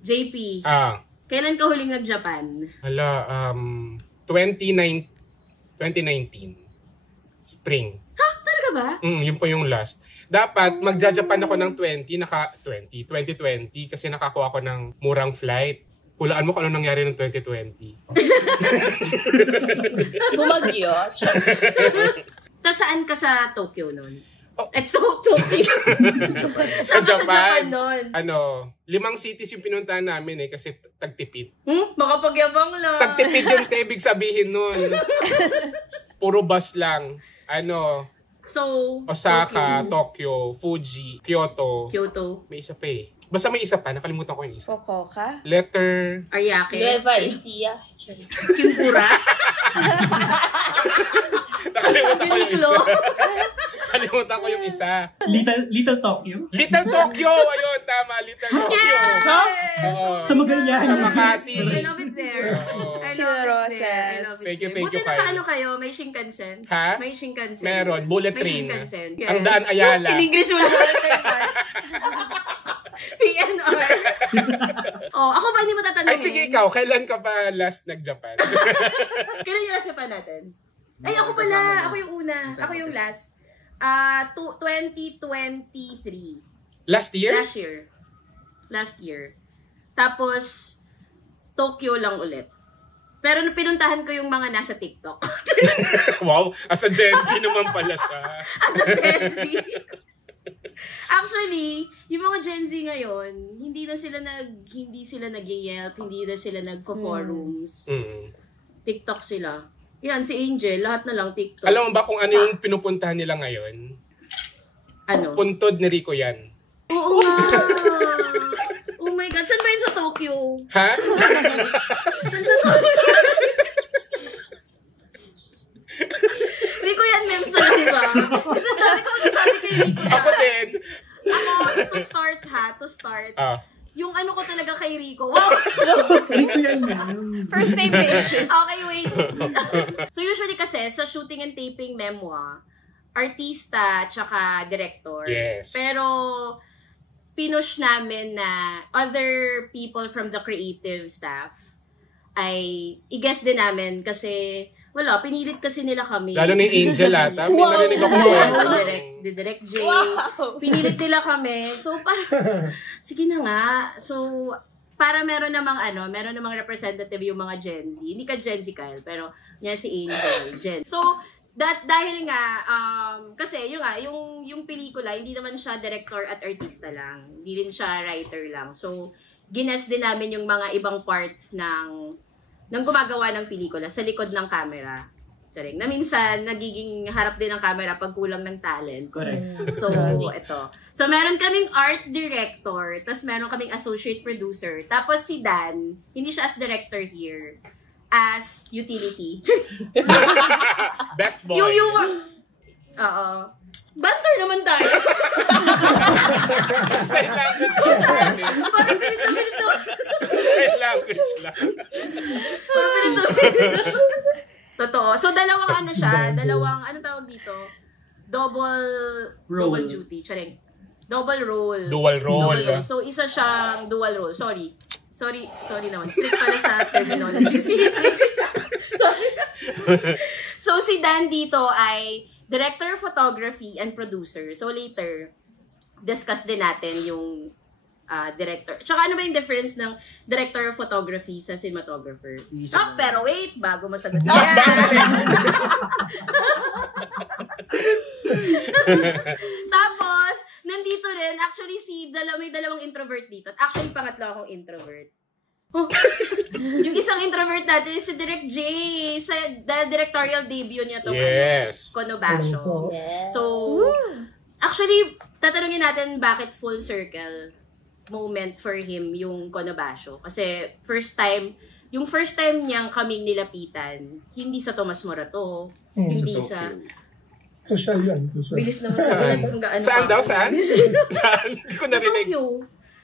JP, kailan ka huling nag-Japan? Hala, 2019. Spring. Ha? Talaga ba? Yun po yung last. Dapat magja-Japan ako ng 2020 kasi nakakuha ako ng murang flight. Hulaan mo kung ano nangyari ng 2020. Bumagyo. Ta saan ka sa Tokyo noon? Tokyo. Sa Japan noon. 5 cities yung pinuntahan namin kasi tagtipid. Makapagyabang lang. Tagtipid yung ibig sabihin nun. Puro bus lang. So, Osaka, Tokyo, Fuji, Kyoto. May isa pa eh. Basta may isa pa, nakalimutan ko yung isa. Fukuoka? Letter. Ariake. Nueva Ecija. Kimpura. Nakalimutan ko yung isa. Nakalimutan ko yung isa. Little Tokyo? Little Tokyo! Ayun, tama. Little Tokyo. Sa Magallanes. Sa Makati. I love it there. Thank you, Buti Kai. nakaano kayo? May Shinkansen? Ha? May Shinkansen. Meron. Bullet May train. Shinkansen. Yes. Ang daan Ayala. In English mo PNR. Ako ba hindi mo tatanungin? Ay, sige ikaw. Kailan ka ba last nag-Japan? Kailan yung last Japan natin? Ay, ako pala. Ako yung una. Ako yung last. 2023. Last year? Last year. Tapos, Tokyo lang ulit. Pero pinuntahan ko yung mga nasa TikTok. Wow, as a Gen Z naman pala siya. As a Gen Z. Actually, yung mga Gen Z ngayon, hindi sila nag-Yelp, hindi na sila nagpo-forums. TikTok sila. Yan, si Angel, lahat na lang TikTok. Alam mo ba kung ano yung pinupuntahan nila ngayon? Ano? Puntod ni Rico yan. Oo nga. Oh my God, saan ba yun sa Tokyo? Ha? Saan sa Tokyo? Rico yan, memes na lang ba? Kasi dami ko sabi kay Rico. Ako din. Ako, to start. Yung ano ko talaga kay Rico. Wow! Rico yan. First name basis. Okay, wait. So usually kasi, sa shooting and taping memoir, artista tsaka director. Yes. Pero, pinush namin na other people from the creative staff ay i-guess din namin kasi wala, pinilit kasi nila kami. Lalo na yung Angel ata. May narinig ako Direct J. Wow. Pinilit nila kami. So, sige na nga. So, para meron namang representative yung mga Gen Z. Hindi ka Gen Z, Kyle, pero yan si Angel, Gen. So, dahil nga, kasi yung pelikula, hindi naman siya director at artista lang. Hindi rin siya writer lang. So, gines din namin yung mga ibang parts ng gumagawa ng pelikula sa likod ng camera. Charing. Na minsan, nagiging harap din ng camera pag kulang ng talent. Correct. So, ito. So, meron kaming art director, tapos meron kaming associate producer. Tapos si Dan, hindi siya as director here, as utility. Best boy. Oo. Banter naman tayo. Sign language lang. Parang pinito. Sign language lang. Parang pinito. Totoo. So, dalawang tawag dito? Double duty. Charing. Double role. Dual role. So, isa siyang dual role. Sorry naman. Strict pala sa terminology. Sorry. So, si Dan dito ay director of photography and producer. So, later, discuss din natin yung director. Tsaka ano ba yung difference ng director of photography sa cinematographer? Pero wait, bago masagot. Tapos, nandito rin, actually, may dalawang introvert dito. Actually, pangatlo akong introvert. Yung isang introvert natin is si Direct J. Sa directorial debut niya to. Yes. Konobasyo. Yes. So, actually, tatanungin natin bakit full circle moment for him yung Konobasyo. Kasi first time niyang kaming nilapitan, hindi sa Tomas Morato, hindi sa... Social yan. Social. Bilis naman sa kung gaano. Saan daw? Saan? Hindi ko narinig.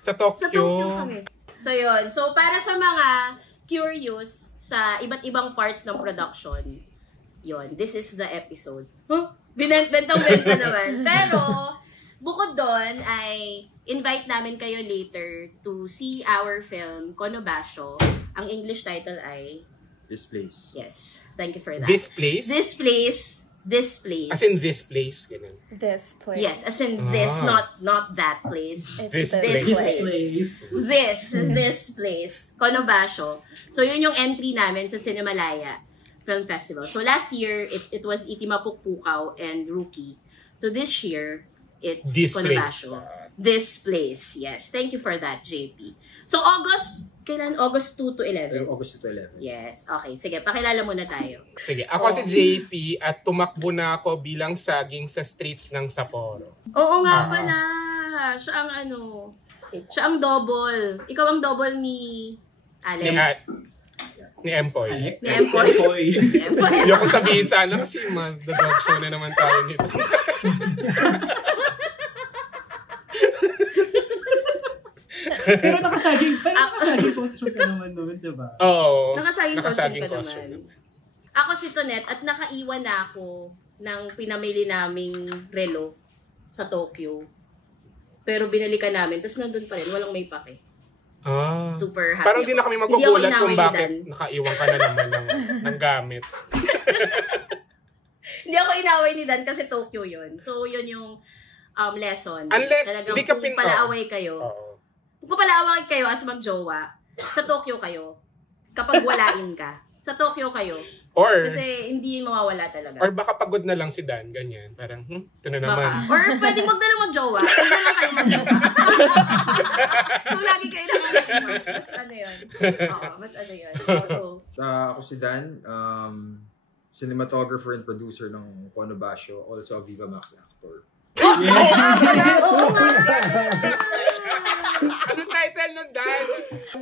Sa Tokyo. Sa Tokyo kami. So, yun. So, para sa mga curious sa iba't ibang parts ng production, yun. This is the episode. Bentang-benta naman. Pero, bukod doon ay invite namin kayo later to see our film, Konobasho. Ang English title ay... This place. Yes. Thank you for that. This place? This place. This place. As in this place. Ganun. This place. Yes, as in this, not that place. This It's place. This place. Konobasho. So, yun yung entry namin sa Cinemalaya Film Festival. So, last year, it was Itimapukpukaw and Rookie. So, this year, it's This Konobasho. place. This place, yes. Thank you for that, JP. So, kailan? August 2 to 11? August 2 to 11. Yes, okay. Sige, pakilala muna tayo. Sige, ako si JP at tumakbo na ako bilang saging sa streets ng Sapporo. Oo nga pala. Siya ang siya ang double. Ikaw ang double ni Alex. Ni Empoy. Alex? Ni Empoy. Empoy. Empoy. Hindi ako sabihin sana kasi mag-dog show na naman tayo nito. Pero nakasaging costume ka naman noon, diba? Oo. Nakasaging costume ka costume naman. Ako si Tonet at nakaiwan na ako ng pinamili naming relo sa Tokyo. Pero binalikan namin, tapos nandun pa rin, walang may pake. Ah. Super happy. Parang di na kami magugulat kung inaway ni bakit Dan. nakaiwan ka na naman ng gamit. Hindi ako inaway ni Dan kasi Tokyo yun. So, yun yung lesson. Unless, talagang di ka kung palaaway kayo, Oo. kung palaaway kayo as magjowa, sa Tokyo kayo, kapag walain ka, sa Tokyo kayo, Or, kasi hindi yung mawawala talaga. or baka pagod na lang si Dan, ganyan. Parang, ito na naman. Baka. Or pwede wag na lang magjowa. Pwede na lang kayo magjowa. Kung lagi kayo nakakaiwan. Mas ano yun. Oo, mas ano yun. Ako si Dan, cinematographer and producer ng Konobasho, also a Viva Max actor. Oo nga. Ano title nun, Dan?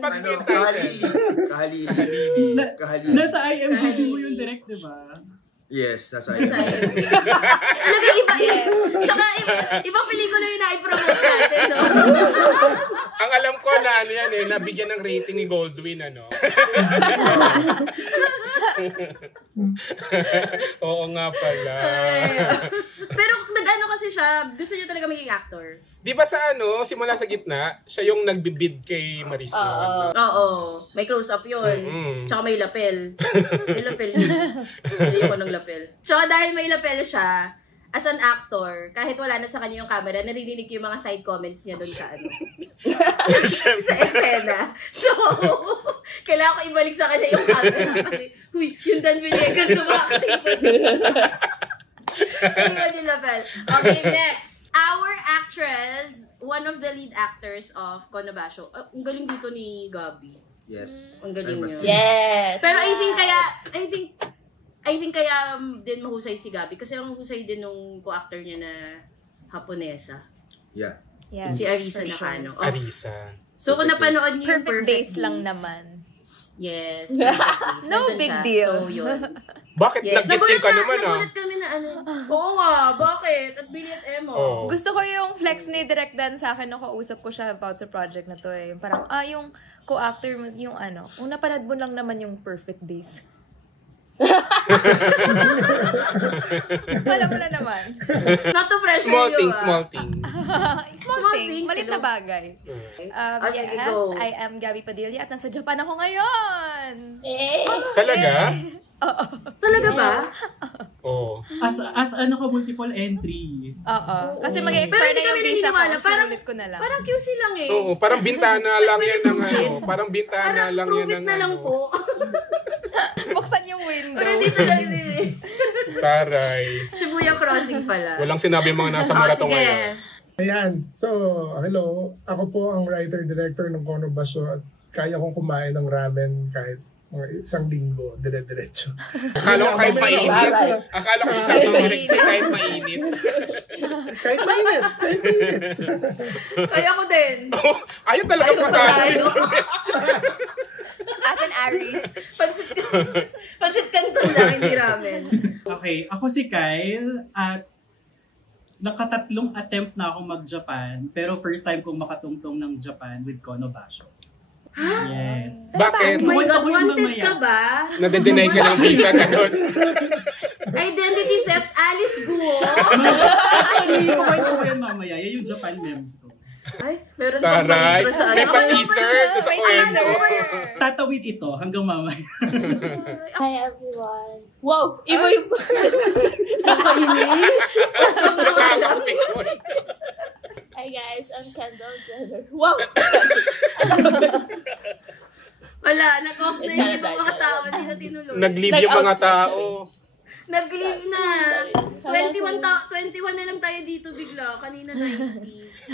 Pag yung title. Kahalili. Nasa IMDb mo yung direct, diba? Yes, nasa Sa IMDb. talaga iba yun. Tsaka ibang pelikula yung na-promote natin, no? Ang alam ko na ano yan nabigyan ng rating ni Goldwyn, ano? Oo nga pala. Pero nag-ano kasi siya, gusto niya talaga maging actor. Di ba sa simula sa gitna, siya yung nagbibid kay Maris noon. Oo. May close-up yun. Tsaka may lapel. May lapel yun. Hindi ko ng lapel. Tsaka dahil may lapel siya, as an actor, kahit wala na sa kanya yung camera, naririnig yung mga side comments niya doon sa sa eksena. So, kailangan ko ibalik sa kanya yung camera kasi, huy, yung Dan Villegas sumakting pa doon. Iwan yung lapel. Okay, next. Our actress, one of the lead actors of Konobasho. Ang galing dito ni Gabi. Yes. Ang galing I must yun. say. Yes. Pero I think kaya din mahusay si Gabi kasi ang husay din nung co-actor niya na Haponesa. Yeah. Yes, Si Arisa for sure. Nakano. Arisa. So kung napanood niyo yung Perfect days lang naman. Yes. Perfect Days. No Nandun big siya. deal. So yun. Bakit? Yes. Nag-giting ka naman, Nagulat kami na ano. Oo nga, bakit? At Billy at Emma. Oo. Gusto ko yung flex ni Direk Dan sa akin nung kausap ko siya about sa project na to eh. Parang, yung co-actor mo, yung una panad mo lang naman yung Perfect Days. Alam mo na naman. Not to pressure Small you, thing, ah. small thing. Small thing, things, malit na hello. bagay. Sige, Yes, go. I am Gabby Padilla at nasa Japan ako ngayon. Talaga? Talaga ba? Oo. As ano ka, multiple entry. Oo. Kasi Pero mag-expire hindi na yung kami visa ko, naniniwala. sinulit ko na lang. Parang QC lang eh. Oo, parang bintana lang yan ng Parang bintana lang yan prove it ng na lang po. Buksan yung window. Pero dito lang din eh. Taray. Shibuya Crossing pala. Walang sinabi mga nasa marathon sige. ngayon. Ayan. So, hello. Ako po ang writer-director ng Konobasho at kaya kong kumain ng ramen kahit mga isang linggo, dire-diretso. Akala ko kahit mainit. Akala ko isang mamarik kahit mainit. Kahit mainit. Kahit mainit. Kaya ko din. Ayaw talaga patayin. As an Aries. Pansit canton lang, hindi ramen. Okay, ako si Kyle at nakatatlong attempt na ako mag-Japan pero first time kong makatungtong ng Japan with Konobasho. Yes. Bakit? Oh my God, Kwento ko yung wanted mamaya. ka ba? Nade-deny ka ng visa, gano'n. Identity theft, Alice Guo. Actually, kumain ko yan mamaya. Yan yung Japan memes ko. Ay, meron pang Taray. intro sa May ano. pa-teaser doon sa kwento. Tatawid ito hanggang mamaya. Hi everyone. Wow, iba-iba. Nakainis. Nakakapikon. Hi guys, I'm Kendall Jenner. Wow. Wala, nag-off na yung ibang mga tao, hindi na tinuloy. Nag-leave yung mga tao. Nag-leave na. 21 na lang tayo dito bigla. Kanina 90.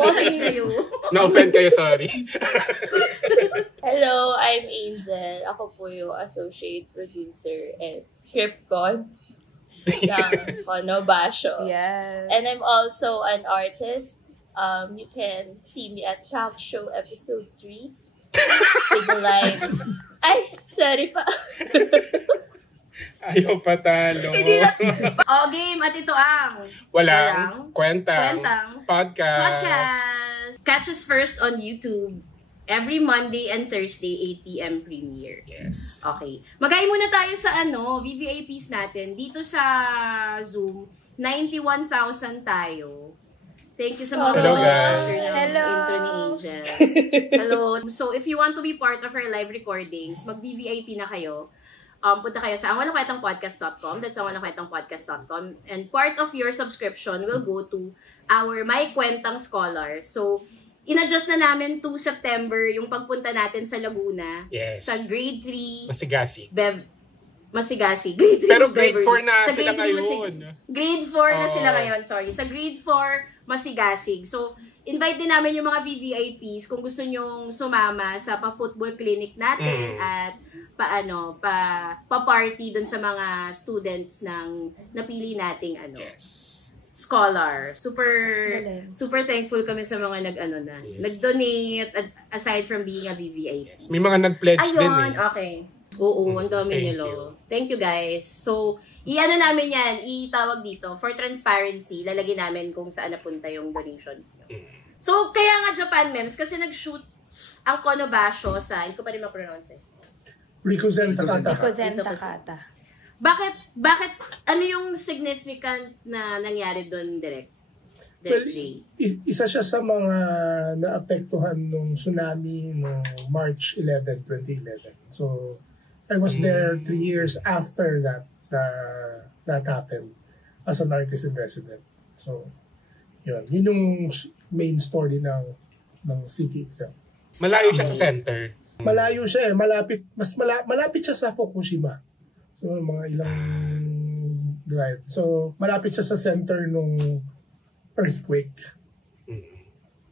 Sorry kayo. Na-offend kayo, sorry. Hello, I'm Angel. Ako po yung associate producer and script con ng Kono Basho. Yes. And I'm also an artist. You can see me at Talk Show episode 3. With the line. Ay, sorry pa. Ayaw patalo. Game at ito ang Walang kwentang podcast. Catch us first on YouTube every Monday and Thursday 8 p.m. premiere. Yes. Okay. Mag-ay muna tayo sa VVIPs natin. Dito sa Zoom, 91,000 tayo. Thank you sa mga Hello, guys. intro ni Angel. Hello. So, if you want to be part of our live recordings, mag-VVIP na kayo. Punta kayo sa angwalangkwentangpodcast.com. That's angwalangkwentangpodcast.com. And part of your subscription will go to our My Kwentang Scholar. So, in-adjust na namin to September yung pagpunta natin sa Laguna. Yes. Sa grade 3. Masigasig. Masigasi. Grade 3. Pero grade 4 na Sa sila grade 3 ngayon. Grade 4 na sila ngayon, sorry. Sa grade 4, Masigasig. So, invite din namin yung mga VVIPs kung gusto nyong sumama sa pa-football clinic natin at pa-party dun sa mga students ng napili nating scholar. Super thankful kami sa mga nag-donate aside from being a VVIP. Yes. May mga nag-pledge din eh. Okay. Oo, ang dami nila. Thank you guys. So, namin yan, itawag dito, for transparency, lalagyan namin kung saan napunta yung donations nyo. So, kaya nga Japan Memes, kasi nag-shoot ang Kono Basho sa, hindi ko pa rin ma-pronounce Rikuzen Takata. Bakit, ano yung significant na nangyari doon, Direk J? Isa siya sa mga naapektuhan nung tsunami no March 11, 2011. So, I was there 3 years after that happened as an artist in resident. So, yun yung main story ng city itself. Malayo siya sa center. Malayo siya malapit siya sa Fukushima. So, mga ilang drive. So, malapit siya sa center nung earthquake.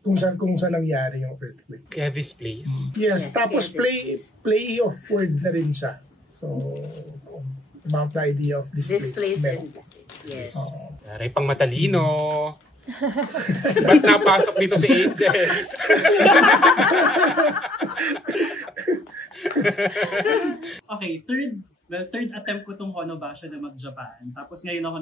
Kung saan nangyari yung earthquake. Kaya this place. Yes, tapos play of word na rin siya. So, about the idea of this place. Yes. Taray pang matalino. Ba't napasok dito si Angel? Okay, third attempt ko tong Kono Basho na mag-Japan. Tapos ngayon ako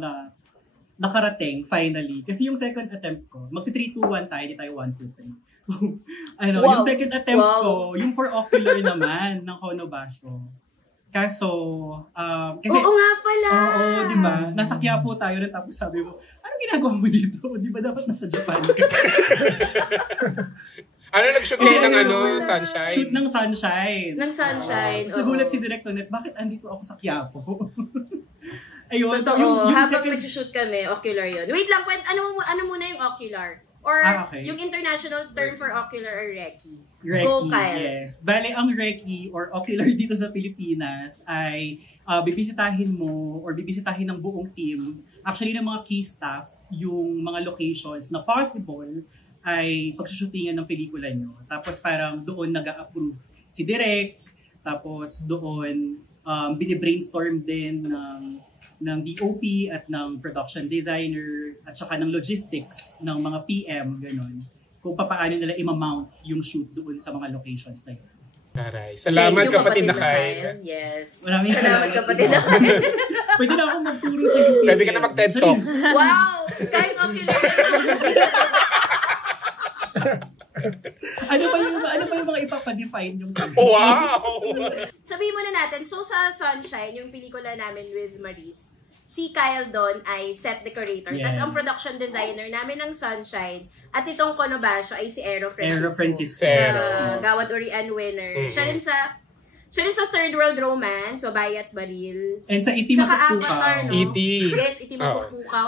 nakarating, finally. Kasi yung second attempt ko, magti-3-2-1 tayo, di tayo 1-2-3. Yung second attempt ko, yung for ocular naman ng Kono Basho. Kaso, kasi... Oo nga pala! Oo, di ba? Nasa Quiapo tayo na tapos sabi mo, anong ginagawa mo dito? Di ba dapat nasa Japan ka? Nag-shoot kayo ng Sunshine? Shoot ng Sunshine. Nagulat si Director Net, bakit andito ako sa Quiapo? Ayun. Totoo. Habang nag-shoot kami, ocular yun. Wait lang, ano muna yung ocular? Or yung international term for ocular or Reki? Reki, yes. Bale, ang Reki or ocular dito sa Pilipinas ay bibisitahin mo or bibisitahin ng buong team, actually ng mga key staff, yung mga locations na possible ay pagsushootingan ng pelikula nyo. Tapos parang doon nag-a-approve si Direk, tapos doon bini-brainstorm din ng DOP at ng production designer at saka ng logistics ng mga PM, gano'n. Kung paano nila i-mount yung shoot doon sa mga locations na yun. Taray. Salamat kapatid na Kyle. Yes. Maraming salamat kapatid na Kyle. Pwede na ako magturo sa YouTube. Pwede ka na mag-TED Talk. Wow! Kahit ocular. Ano pa yung mga ipapadefine yung Wow! Sabihin muna natin, so sa Sunshine, yung pelikula namin with Maris, si Kyle doon ay set decorator. Yes. Tapos ang production designer namin ng Sunshine at itong Conobasio ay si Aero Francisco. Gawad Urian winner. Siya rin sa Third World Romance, so Bayat Baril. And sa Itim Tsaka Mapupukaw. Avatar, no? E.T. Yes, Itim Mapupukaw.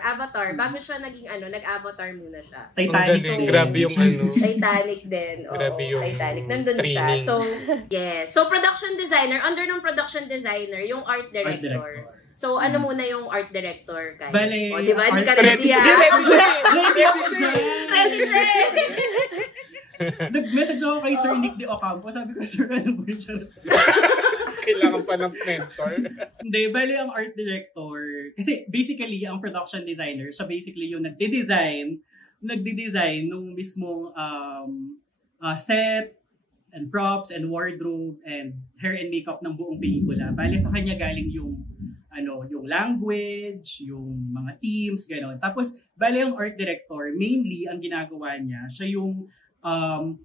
Avatar. Bago siya naging nag-Avatar muna siya. Titanic. So, grabe yung Titanic din. Grabe yung Titanic. Nandun siya. So, yes. So, production designer. Under ng production designer, yung art director. So, ano muna yung art director? Kyle? Bale, O, di ba? Hindi ka Ready siya. Nag-message ako kay Sir Nick de Ocampo. Sabi ko, Sir, ano ba yun? Kailangan pa ng mentor. Hindi, bali ang art director. Kasi basically, ang production designer, siya basically yung nagde-design nung mismong set and props and wardrobe and hair and makeup ng buong pelikula. Bali sa kanya galing yung language, yung mga themes, gano'n. Tapos, bali ang art director, mainly ang ginagawa niya, siya yung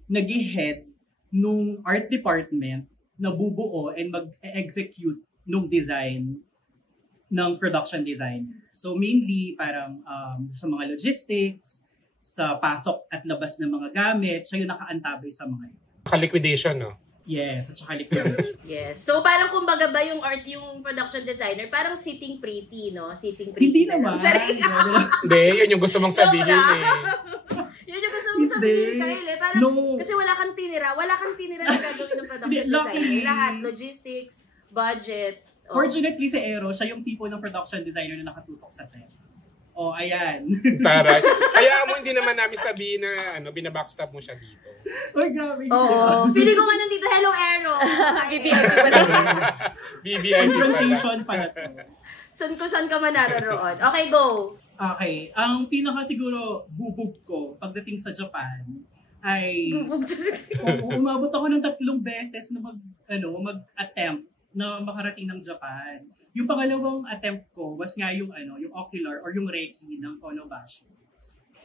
nag-head nung art department na bubuo and mag-execute nung design ng production designer. So mainly parang sa mga logistics, sa pasok at labas ng mga gamit, siya yung nakaantabay sa mga yun. Liquidation, no? Yes, at saka liquidation. Yes. So parang kumbaga ba yung production designer, parang sitting pretty, no? Sitting pretty. Hindi naman. Hindi, yun yung gusto mong sabihin Yun yung gusto mong sabihin, Kyle, eh. Parang, kasi wala kang tinira na gagawin ng production designer. Lahat, logistics, budget. Fortunately si Aero, siya yung tipo ng production designer na nakatutok sa set. Oh, ayan. Taray. Kaya mo hindi naman namin sabihin na binabackstab mo siya dito. Uy, grabe. Oo. Pili ko nga nandito, hello, Aero. BBIP pala. BBIP Confrontation pala to. Saan ka man naroon. Okay, go. Okay. Ang pinaka siguro bubog ko pagdating sa Japan ay umabot ako ng 3 beses na mag-attempt na makarating ng Japan. Yung pangalawang attempt ko was nga yung ocular or yung Reiki ng Conobasio.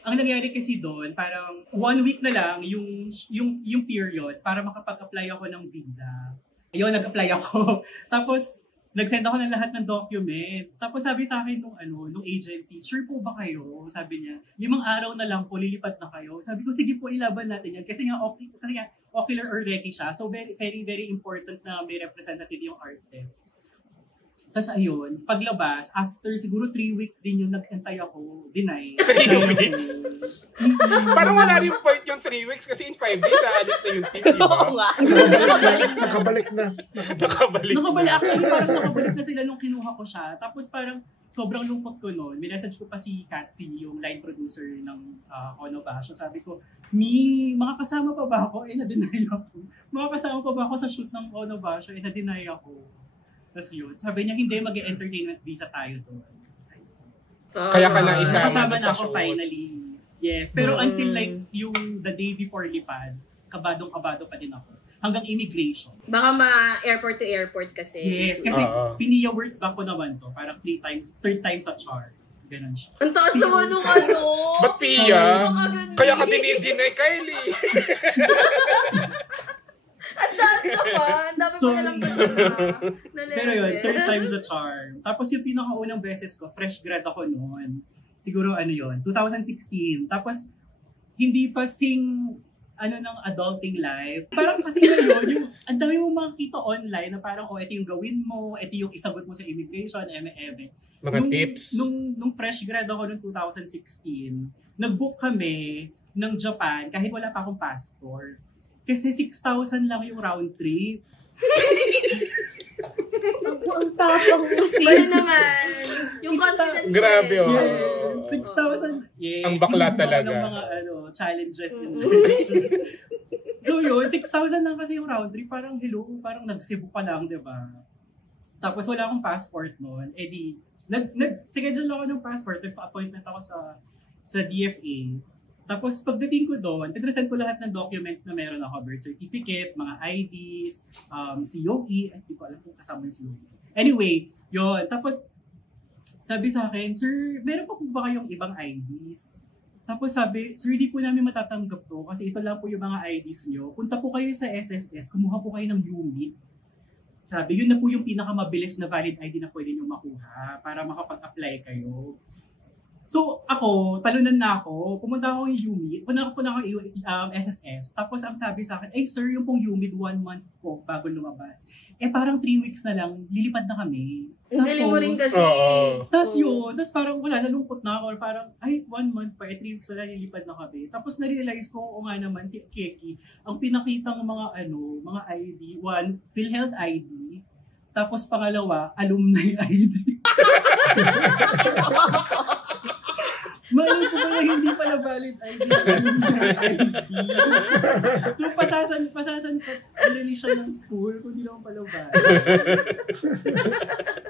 Ang nangyari kasi doon, parang 1 week na lang yung period para makapag-apply ako ng visa. Ayun, nag-apply ako. Tapos nag-send ako ng lahat ng documents. Tapos sabi sa akin nung agency, sure po ba kayo? Sabi niya, 5 araw na lang po, lilipat na kayo. Sabi ko, sige po, ilaban natin yan. Kasi nga, ocular or Reiki siya. So, very, very, very important na may representative yung arte. Tapos ayun, paglabas, after siguro 3 weeks din yung nag-antay ako, deny. 3 weeks? Parang wala rin point yung 3 weeks kasi in 5 days, aalis na yung team, di ba? Oo nga. Nakabalik na. Nakabalik. Actually, parang nakabalik na sila nung kinuha ko siya. Tapos parang sobrang lungkot ko noon. Minessage ko pa si Katsi, yung line producer ng Conobasio. Sabi ko, makakasama pa ba ako? Na-deny ako. Makakasama pa ba ako sa shoot ng Conobasio? Na-deny ako. Tapos yun, sabi niya, hindi, mag-entertainment visa tayo doon. Kaya ka na isama Nakasama doon sa na ako shoot. finally. Yes, pero until yung the day before lipad, kabadong-kabado pa din ako. Hanggang immigration. Baka ma-airport to airport kasi. Yes, kasi Piniya words back ko naman to. Parang 3 times sa char. Ganon siya. Ang taas naman nung Ba't Pia? Kaya ka dinidinay, Kylie. Ang taas naman. Dapat So, pa nalang na Pero yun, 3 times the charm. Tapos yung pinakaunang beses ko, fresh grad ako noon. Siguro 2016. Tapos, hindi pa ng adulting life. Parang kasi ngayon, yung ang dami mo makikita online na parang, ito yung gawin mo, ito yung isagot mo sa immigration, Mga tips. Nung fresh grad ako noong 2016, nag-book kami ng Japan kahit wala pa akong passport. Kasi 6,000 lang yung round trip. Ang tapang mo, sis. Wala naman. Yung confidence. Grabe, oh. Yes, 6,000. Yes. Ang bakla talaga. Ng mga challenges. So yun, 6,000 lang kasi yung round trip. Parang parang nag-Cebu pa lang, di ba? Tapos wala akong passport noon. Nag-schedule ako ng passport. Nagpa-appointment ako sa DFA. Tapos pagdating ko doon, pinresent ko lahat ng documents na meron ako. Birth certificate, mga IDs, COE. Hindi ko alam kung kasama yung COE. Anyway, yun. Tapos sabi sa akin, sir, meron pa po ba kayong ibang IDs? Tapos sabi, sir, hindi po namin matatanggap to kasi ito lang po yung mga IDs nyo. Punta po kayo sa SSS, kumuha po kayo ng unit. sabi, yun na po yung pinakamabilis na valid ID na pwede nyo makuha para makapag-apply kayo. So, ako, talunan na ako, pumunta ako yung UMID, punta ako yung SSS, tapos ang sabi sa akin, sir, yung pong UMID 1 month po bago lumabas. Parang 3 weeks na lang, lilipad na kami. Galing mo rin kasi. Tapos parang wala, nalungkot na ako, parang, 1 month pa, 3 weeks na lang, lilipad na kami. Tapos na-realize ko, nga naman, si Keki, ang pinakitang mga ID, 1, PhilHealth ID, tapos pangalawa, alumni ID. Malay ko ba hindi pala valid ID? So, pasasan pa release siya ng school kung hindi naman pala valid.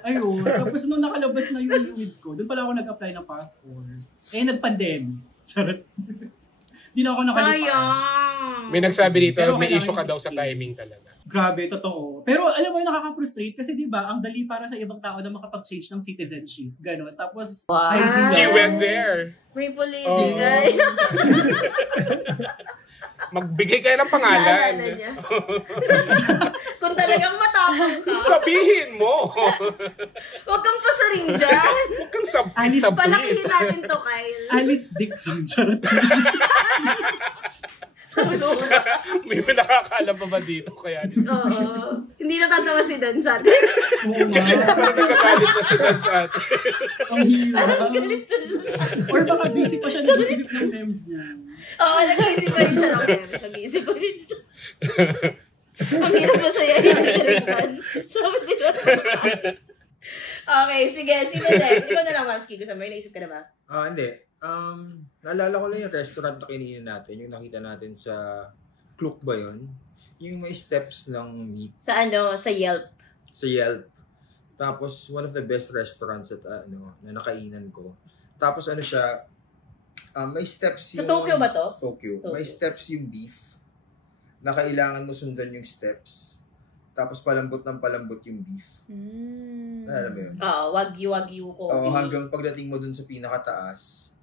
Ayun. Tapos nung nakalabas na yung UMID ko, doon pala ako nag-apply ng passport. Nag-pandemic. Charot. Hindi na ako nakalipa. Sayang. May nagsabi dito, Pero may kailangan issue ka daw sa 16. timing talaga. Grabe, totoo. Pero alam mo, nakaka-frustrate kasi di ba ang dali para sa ibang tao na makapag-change ng citizenship. Ganon. Tapos, Wow. She went there. May political. Magbigay kayo ng pangalan. Naalala niya. Kung talagang matapang ka, Sabihin mo. huwag kang pasaring dyan. Huwag kang submit. Palakihin natin to, Kyle. Alice Dixon. Charot. May nakakaalam pa ba dito kaya? Oo. Hindi natatawa si Dan sa atin. Oo nga. Parang nagagalit na si Dan sa atin. Ang hirap. Or baka busy pa siya nag-isip ng memes niya. Oo, nag-iisip pa rin siya ng memes. Nag-iisip pa rin siya. Ang hirap masaya yung direktan. Sabi nila. Okay, sige. Sino next? Ikaw na lang, Maski. Gusto mo, may naisip ka na ba? Hindi. Naalala ko lang yung restaurant na kiniin natin, yung nakita natin sa Klook ba yun? Yung may steps ng meat. Sa sa Yelp. Sa Yelp. Tapos, one of the best restaurants at na nakainan ko. Tapos siya, may steps yung... Sa Tokyo ba to? Tokyo. Tokyo. May steps yung beef na kailangan mo sundan yung steps. Tapos palambot yung beef. Alam mo yun? Oo, wagyu ko. Oo, hanggang pagdating mo dun sa pinakataas,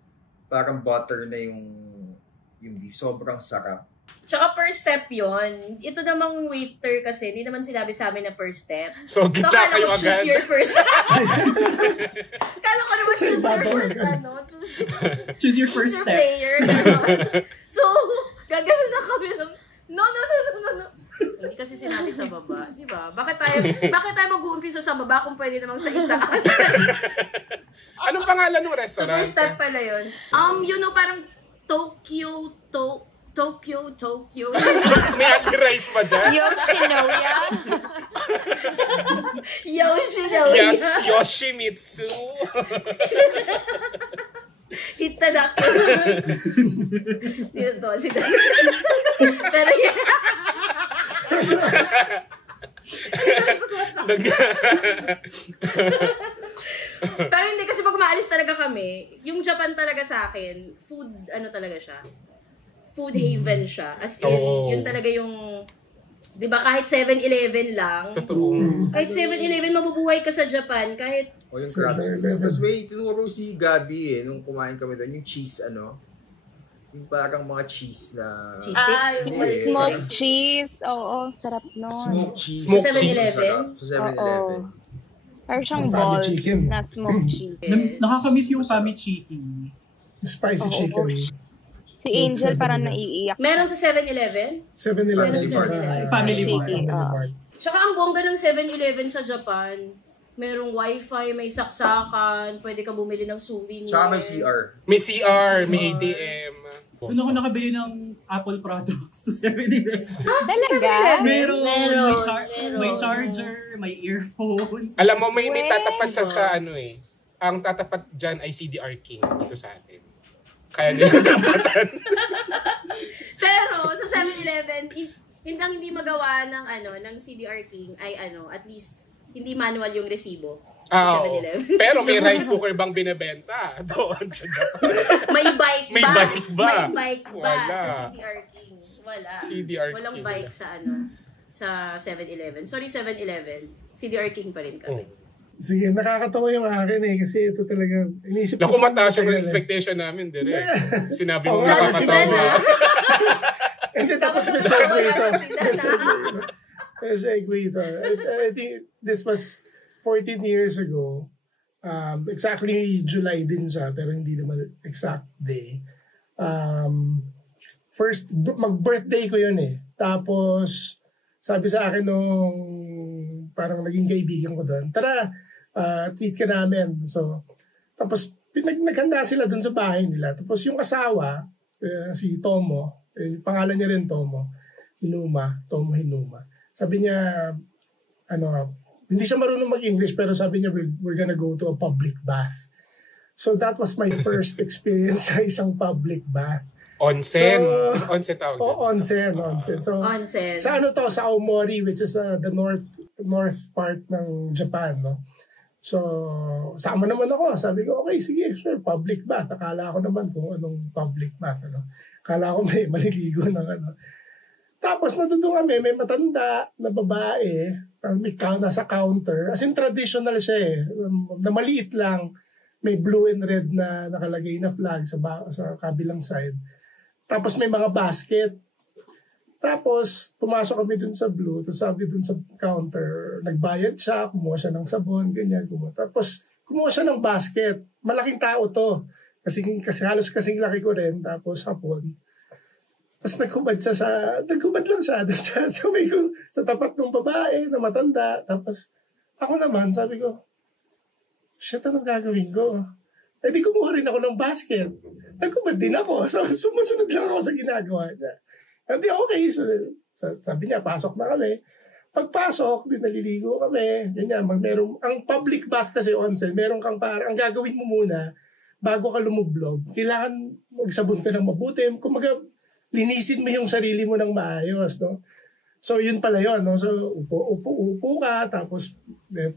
parang butter na yung beef. Sobrang sarap. Tsaka per step yon. Ito namang waiter kasi, hindi naman sinabi sa amin na per step. So, kita kayo agad. Choose your first. Kala ko naman choose your first, Choose your first your step. player. So, gagano na kami ng, no. Hindi kasi sinabi sa baba, di ba? Bakit tayo mag-uumpisa sa baba kung pwede namang sa itaas? Anong pangalan ng So, restaurant? first step pala yun. Parang Tokyo. May anti-rice pa dyan? Yoshinoya. Yoshinoya. Yes, Yoshimitsu. Itadaki. Dito to si Dan. Pero yan. Pero hindi kasi pag maalis talaga kami, yung Japan talaga sa akin, food talaga siya. Food haven siya. As in, yun talaga yung, di ba kahit 7-Eleven lang. Totoo. Kahit 7-Eleven, mabubuhay ka sa Japan. Kahit, O yung crab sticks. Tapos may tinuro si Gabi nung kumain kami doon, yung cheese yung parang mga cheese na... cheese stick? Yung Hindi, smoked cheese. Oo, sarap nun. Smoked cheese. Smoked Sa cheese. 7-Eleven? Sa 7-Eleven. Parang siyang Fami balls chicken. na smoked cheese. Nakakamiss yung Fami Chicken. Spicy chicken. Si Angel parang naiiyak. Meron sa 7-Eleven? 7-Eleven. Meron sa saka 7-Eleven. Family Chicken. Mart. Tsaka ang bongga ng 7-Eleven sa Japan, merong wifi, may saksakan, pwede ka bumili ng souvenir. Tsaka may CR. May CR, may ATM. Doon ako nakabili ng Apple products sa 7-Eleven. Talaga? Meron. Meron. May charger, may earphone. Alam mo, may tatapat sa ang tatapat dyan ay CDR King dito sa atin. Kaya nila tapatan. Pero sa 7-Eleven, hindi magawa ng CDR King ay at least hindi manual yung resibo. Ah, Sa oo. 7-Eleven. Pero may rice cooker bang binebenta doon sa Japan? May bike ba? May bike ba? May bike ba Wala. sa CDR King? Wala. CDR Walang King. bike sa 7-Eleven. Sorry, 7-Eleven. CDR King pa rin kami. Sige, nakakatawa yung akin kasi ito talaga, inisip Naku, mataas yung talaga. expectation namin, Direk. Sinabi mo Lalo si Dan, nakakatawa. Hindi, tapos may Tapos segue ito. wala si Dan, May segue ito. segue ito. I think this was 14 years ago. Exactly July din siya, pero hindi naman exact day. First, mag-birthday ko yun eh. Tapos, sabi sa akin nung parang naging kaibigan ko doon, tara, treat ka namin. So, tapos, naghanda sila doon sa bahay nila. Tapos yung asawa, si Tomo, pangalan niya rin Tomo Hinuma. Sabi niya, hindi siya marunong mag-English, pero sabi niya, we're gonna go to a public bath. So that was my first experience sa isang public bath. Onsen. So, onsen tawag. Onsen. So, Onsen. sa sa Aomori, which is the north part ng Japan, no? So, sama naman ako. Sabi ko, okay, sige, sure, public bath. Akala ko naman kung anong public bath, Akala ko may maliligo ng Tapos natutong kami, may matanda na babae, may nasa counter. As in, traditional siya eh. Na maliit lang, may blue and red na nakalagay na flag sa kabilang side. Tapos may mga basket. Tapos, pumasok kami dun sa blue. Tapos sabi dun sa counter, nagbayad siya, kumuha siya ng sabon, ganyan. Tapos, kumuha siya ng basket. Malaking tao to. Kasi halos kasing laki ko rin. Tapos, hapon. Tapos, nagkubad lang siya. Sa tapat ng babae na matanda. Tapos, ako naman, sabi ko, shit, anong gagawin ko? Eh, di kumuha rin ako ng basket. Nagkubad din ako. So, sumusunod lang ako sa ginagawa niya. Hindi, okay. So, sabi niya, pasok na kami. Pagpasok, naliligo kami. Ganyan, ang public bath kasi onsen, meron kang ang gagawin mo muna, bago ka lumublog, kailangan magsabon ka ng mabuti. Kumaga, linisin mo yung sarili mo ng maayos, no? So, yun pala yun, no? So, upo ka, tapos may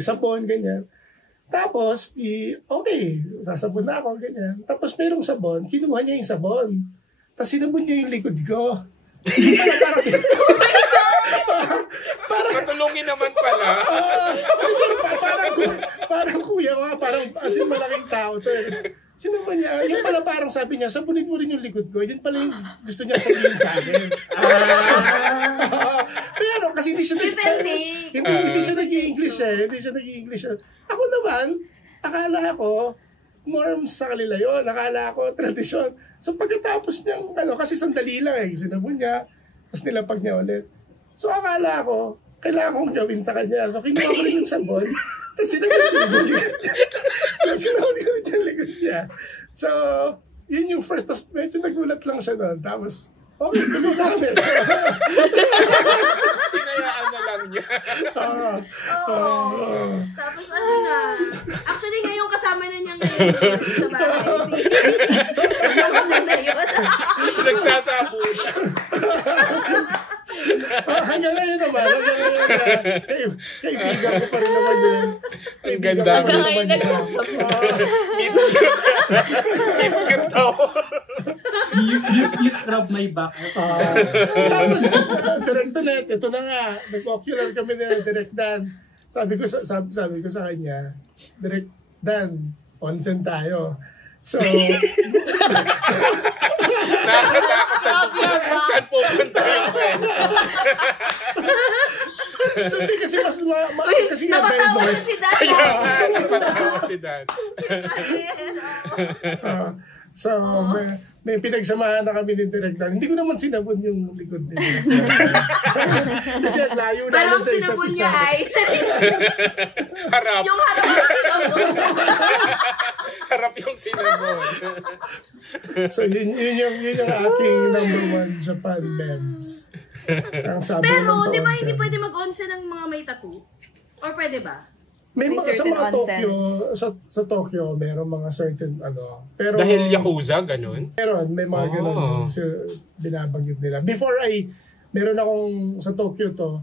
sabon, ganyan. Tapos, okay, sasabon na ako, ganyan. Tapos, merong sabon, kinuha niya yung sabon. Tapos sinabon niya yung likod ko. Parang Katulungin naman pala. Parang kuya nga, parang as in malaking tao to. Sinabon niya, yung pala parang sabi niya, sabunin mo rin yung likod ko. Yun pala yung gusto niya sabihin sa akin. Pero kasi hindi siya nag-English eh. Ako naman, akala ko, norms sa kanila yun. Nakala ko, tradisyon. So pagkatapos niyang, kasi sandali lang eh. Sinabon niya, tapos nilapag niya ulit. So akala ko, kailangan kong gawin sa kanya. So kinuha ko rin yung sabon, tapos sinabon ko yung likod niya. So, yun yung first, tapos medyo nagulat lang siya noon. Tapos, okay, tuloy namin. Hinayaan na lang niya. Tapos actually ngayon kasama na niya ngayon sa bahay. So, na yun. Nagsasabunan. Hanggang ngayon naman, kaibigan ko pa rin naman yun. Ang ganda. Hanggang ngayon nagsasabunan. You scrub my back. Tapos, Direct Danet, ito na nga, nag-ocular kami na Direct Dan. Sabi ko sa kanya, Direct Dan, onsen tayo. So, Nakakatakot saan pupunta yung so hindi kasi kasi nga Nakatawa si Dan. Kaya nga, nakakatakot si Dan. So, may pinagsamahan na kami ni Direct Dan. Hindi ko naman sinabon yung likod nila. Kasi ang layo namin Parang sa isa't sinabon isa. niya ay Harap. yung harap na sinabon. Harap yung sinabon. So, yun yung aking number one Japan memes. Ang sabi Pero, naman sa di ba onsen. hindi pwede mag-onsen ng mga may tattoo? Or pwede ba? May May mga sa certain mga Tokyo, onsens. sa Tokyo, merong mga certain pero Dahil Yakuza, ganun? meron, may mga ganun binabanggit nila. Before meron akong sa Tokyo to,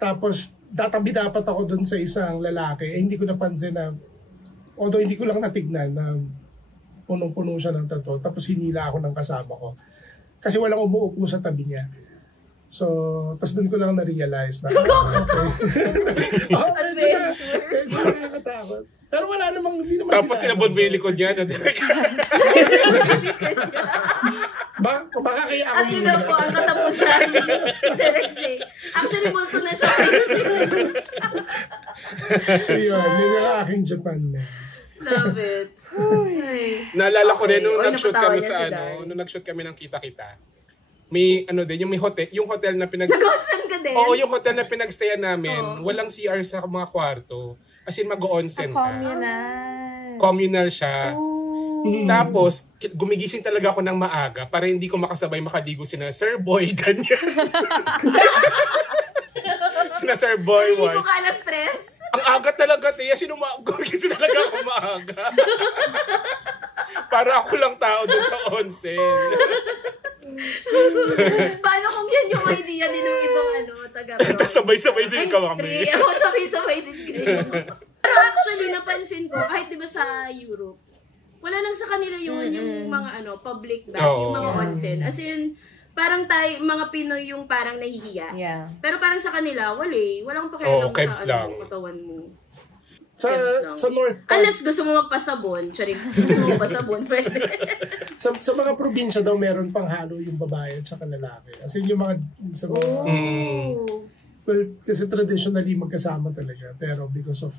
tapos tatabi dapat ako dun sa isang lalaki, hindi ko napansin na, although hindi ko lang natignan na punong-puno siya ng tattoo, tapos hinila ako ng kasama ko. Kasi walang umuupo sa tabi niya. So, tapos doon ko lang na-realize na, Adventure. medyo nakakatakot. Pero wala namang, hindi naman Tapos sinabon mo yung likod niya na direct. Baka kaya ako At yun na po ang katapusan ni Direct J. Actually, multo na siya. So yun yung aking Japan lens. Love it. Ay. Naalala ko rin nung Okay. Oy, nag-shoot napatawa kami niya sa si Dan. nung nag-shoot kami ng Kita-Kita. May din, yung hotel na Nag-onsen ka din? Oo, yung hotel na pinagstayan namin, Oo. walang CR sa mga kwarto. As in, mag-onsen ka. Communal. Communal siya. Ooh. Tapos, gumigising talaga ako ng maaga para hindi ko makasabay makaligo sina Sir Boy, ganyan. Sina Sir Boy, Hindi ko why? kala stress. Ang aga talaga, Tia. Gumigising talaga ako maaga. Para ako lang tao dun sa onsen. Paano kung yan yung idea din ng ibang taga-pro? Tapos sabay-sabay din kami. Three. Ako sabay-sabay din kayo. Pero actually, napansin ko, kahit di ba sa Europe, wala lang sa kanila yun, yung mga public bath, yung mga onsen. As in, parang mga Pinoy yung parang nahihiya. Yeah. Pero parang sa kanila, walang pakialam kebs sa lang. katawan mo. Sa North part, Unless gusto mo magpasabon, charing, gusto mo magpasabon, pwede. sa mga probinsya daw meron pang halo yung babae at saka lalaki. As in yung mga sa mga well, kasi traditionally magkasama talaga pero because of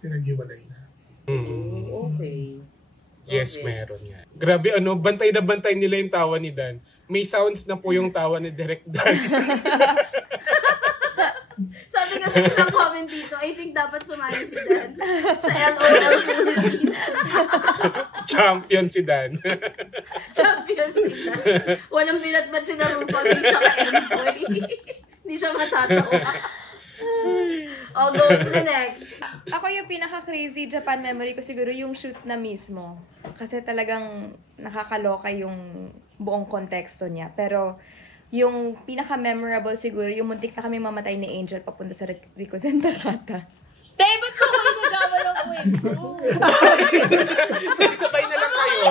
pinaghiwalay na. Okay. Yes, Okay. meron nga. Grabe, bantay na bantay nila yung tawa ni Dan. May sounds na po yung tawa ni Direct Dan. Sabi nga sa isang comment dito, I think dapat sumali si Dan sa LOL Philippines. Champion si Dan. Champion si Dan. Walang binatbat si Narupa, may tsaka Envoy. Hindi siya matatawa. Oh, go to the next. Ako yung pinaka-crazy Japan memory ko siguro yung shoot na mismo. Kasi talagang nakakaloka yung buong konteksto niya. Pero yung pinaka-memorable siguro, yung muntik na kami mamatay ni Angel papunta sa Rikuzen Takata. Tay, ba't ko kayo nagawa ng kwento? Sabay na lang kayo.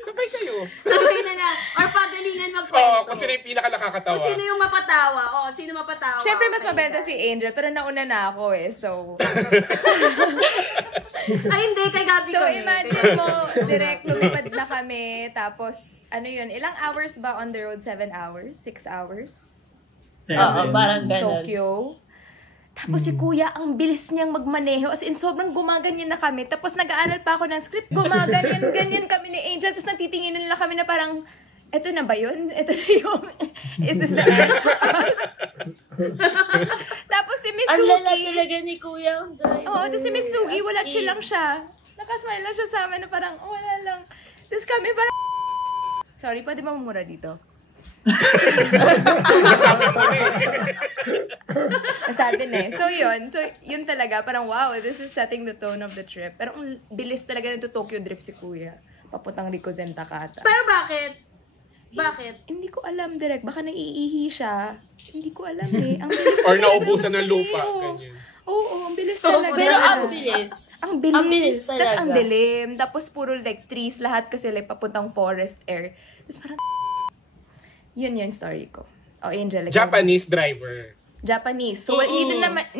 Sabay kayo. Sabay na lang. Or pagalingan magkwento. Oo, kung sino yung pinaka-nakakatawa. Kung sino yung mapatawa. Sino mapatawa. Siyempre, mas Okay, mabenta Dan. si Angel, pero nauna na ako so... Ay, hindi. Kay Gabi So, kami. imagine mo, direct lumipad na kami, tapos, ilang hours ba on the road? 7 hours? 6 hours? Oo, parang ganun. Tokyo. Tapos si Kuya, ang bilis niyang magmaneho. As in, sobrang gumaganyan na kami. Tapos nag-aaral pa ako ng script. Gumaganyan kami ni Angel. Tapos nagtitingin na kami na parang, eto na ba yun? Eto na yung, is this the end for us? Tapos si Miss Ang lala Suki. talaga ni Kuya ang driver. Oo, tapos si Miss Sugi, wala, As chill in. lang siya. Nakasmile lang siya sa amin na parang, wala lang. Tapos kami parang, sorry, pwede ba mamura dito? Nasabi mo na eh. Nasabi na eh. So yun talaga, parang wow, this is setting the tone of the trip. Pero ang bilis talaga nito Tokyo Drift si Kuya. Papuntang Rikuzen Takata. Pero bakit? Bakit? Hindi ko alam, direct. Baka naiihi siya. Hindi ko alam eh. Ang bilis Or talaga naubusan ng lupa. Oo. Ganyan. Oo, ang bilis talaga. Pero ang bilis. Ang bilis. Ang bilis Tapos talaga. ang dilim. Tapos puro like trees. Lahat kasi like papuntang forest air. Tapos parang yun yung story ko. Oh, Angel. ikaw. Japanese driver. Japanese. So, hindi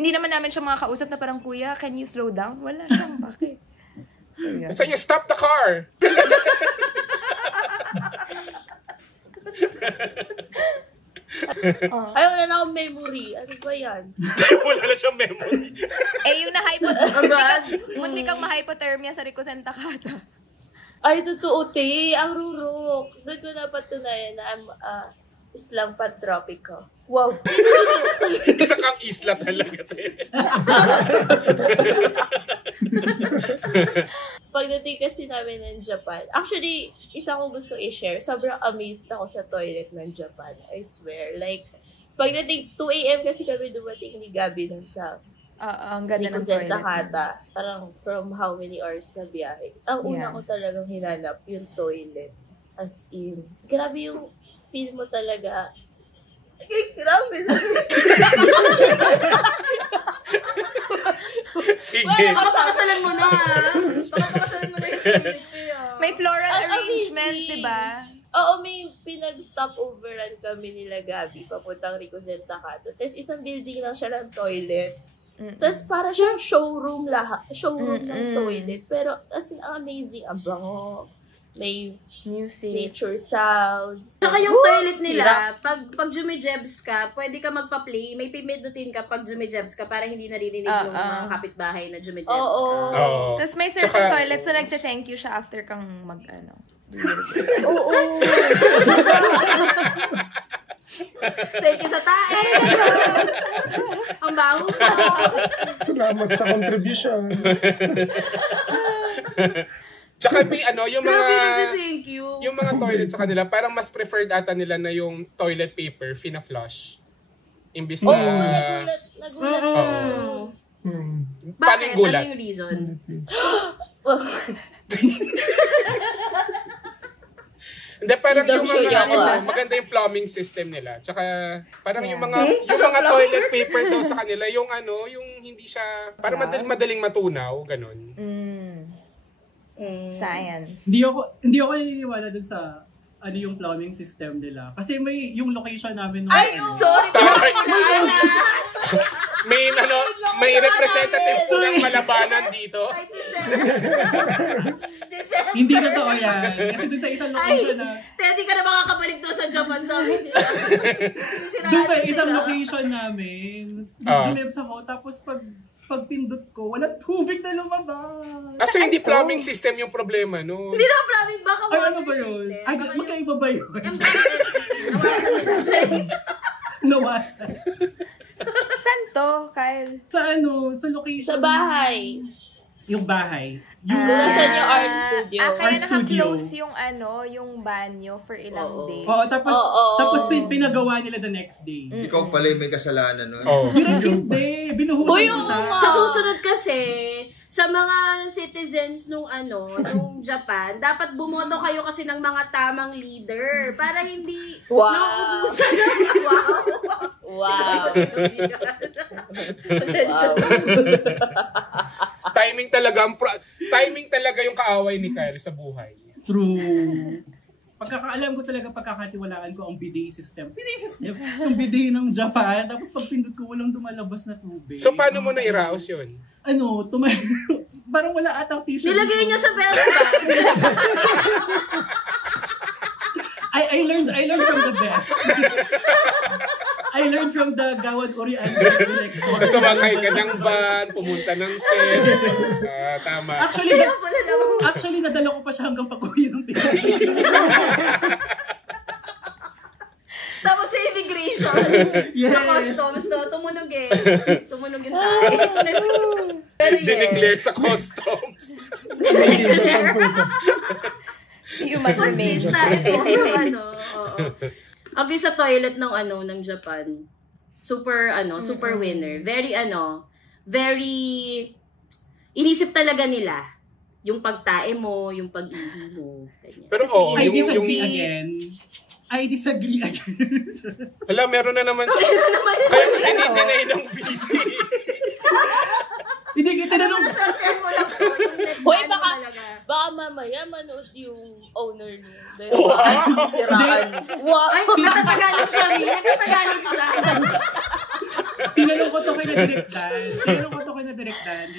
naman namin siya makakausap na parang, Kuya, can you slow down? Wala siyang, bakit? So, yun. Saan niya, stop the car! Ay, wala na akong memory. Ano ba yan? Wala na siyang memory. Yung munti kang ma-hypothermia sa Rikuzen Takata. Ay, totoo, te. Ang rurok. Doon ko napatunayan na I'm Islang Pantropiko. Wow. Isa kang isla talaga. Pagdating kasi namin ng Japan, actually, isa ko gusto i-share. Sobrang amazed ako sa toilet ng Japan. I swear. Like, pagdating 2 a.m. kasi kami dumating ni Gabi nun sa Ang ganda ng Rikuzen toilet. Takata. Parang from how many hours na biyahe. Ang una Yeah. ko talagang hinanap yung toilet. As in, grabe yung feel mo talaga. Ay, grabe na. Sige. Baka pakasalan mo na. Baka pakasalan mo na yung toilet ko yan. May floral Ang arrangement, amazing. diba? Oo, may pinag-stopoveran kami nila Gabi papuntang Rikuzen Takata. Tapos isang building lang siya ng toilet. Tapos para siyang showroom ng toilet. Pero as in, amazing. Ang bango. may Music. nature sounds. Saka yung toilet nila, pag jumijebs ka, pwede ka magpa-play, may pipindutin ka pag jumijebs ka para hindi naririnig ng mga kapitbahay na jumijebs ka. Oo. Tapos may certain Tsaka- toilets na nagte-thank you siya after kang Oo. Thank you sa tae! Ang baho ko! Salamat sa contribution. Tsaka may yung mga... Grabe, thank you. Yung mga toilet sa kanila, parang mas preferred ata nila na yung toilet paper, fina-flush. Imbis na... Nagulat. Oo. Paano Bakit? yung gulat? Ano yung reason? Hindi, parang yung Hindi mga ako, maganda yung plumbing system nila. Tsaka parang yung mga toilet paper daw sa kanila, yung yung hindi siya, parang madaling matunaw, ganun. Science. Hindi ako naniniwala dun sa yung plumbing system nila. Kasi may yung location namin nung Sorry, may representative po ng Malabanan dito. Hindi totoo yan. Kasi dun sa isang location na Hindi ka na makakabalik doon sa Japan sa amin. dun sa isang location namin, jumebs ako, tapos pag pindot ko, walang tubig na lumabas. So hindi plumbing system yung problema, no? Hindi na plumbing, baka Ay, water ano ba yun? system. Ay, magkaiba ba yun? Nawasan nila. Saan to, Kyle? Sa location. Sa bahay. Yung bahay. Nasaan yung art studio? Kaya Art studio. naka-close yung banyo for ilang days. Oo, tapos pinagawa nila the next day. Ikaw pala yung may kasalanan nun. Hindi, binuhusan Uy, ko siya. Sa susunod kasi, sa mga citizens nung Japan, dapat bumoto kayo kasi ng mga tamang leader para hindi Wow. nauubusan ng Wow. Timing talaga yung kaaway ni Kyle sa buhay. True. Pagkakaalam ko talaga, pagkakatiwalaan ko ang bidet system. Ang bidet ng Japan. Tapos pag pindot ko, walang dumalabas na tubig. So paano mo na-iraos yun? Parang wala atang tissue. Nilagay niya sa belt bag. I learned from the best. I learned from the Gawad Oriental director. Tapos sumakay ka ng van, pumunta ng set. Tama. Actually, nadala ko pa siya hanggang pag-uwi ng Pilipinas. Tapos sa immigration, sa customs, tumunog yung tayo. Pero Dineclare sa customs. Human what's remains. this na ito? Agree sa toilet ng Japan. Super winner. Very inisip talaga nila yung pagtae mo, yung pag-ihi mo. Pero I disagree again. Hala, meron na naman siya. Kaya dinideny ng VC. Hindi kita Alam mo, naswertehan mo lang po. Yung next Hoy, talaga. baka mamaya manood yung owner niyo. Wow! Siraan. Wow! Ay, natatagalog siya, Mi. Natatagalog siya. Tinanong ko to kay na Direct Dan,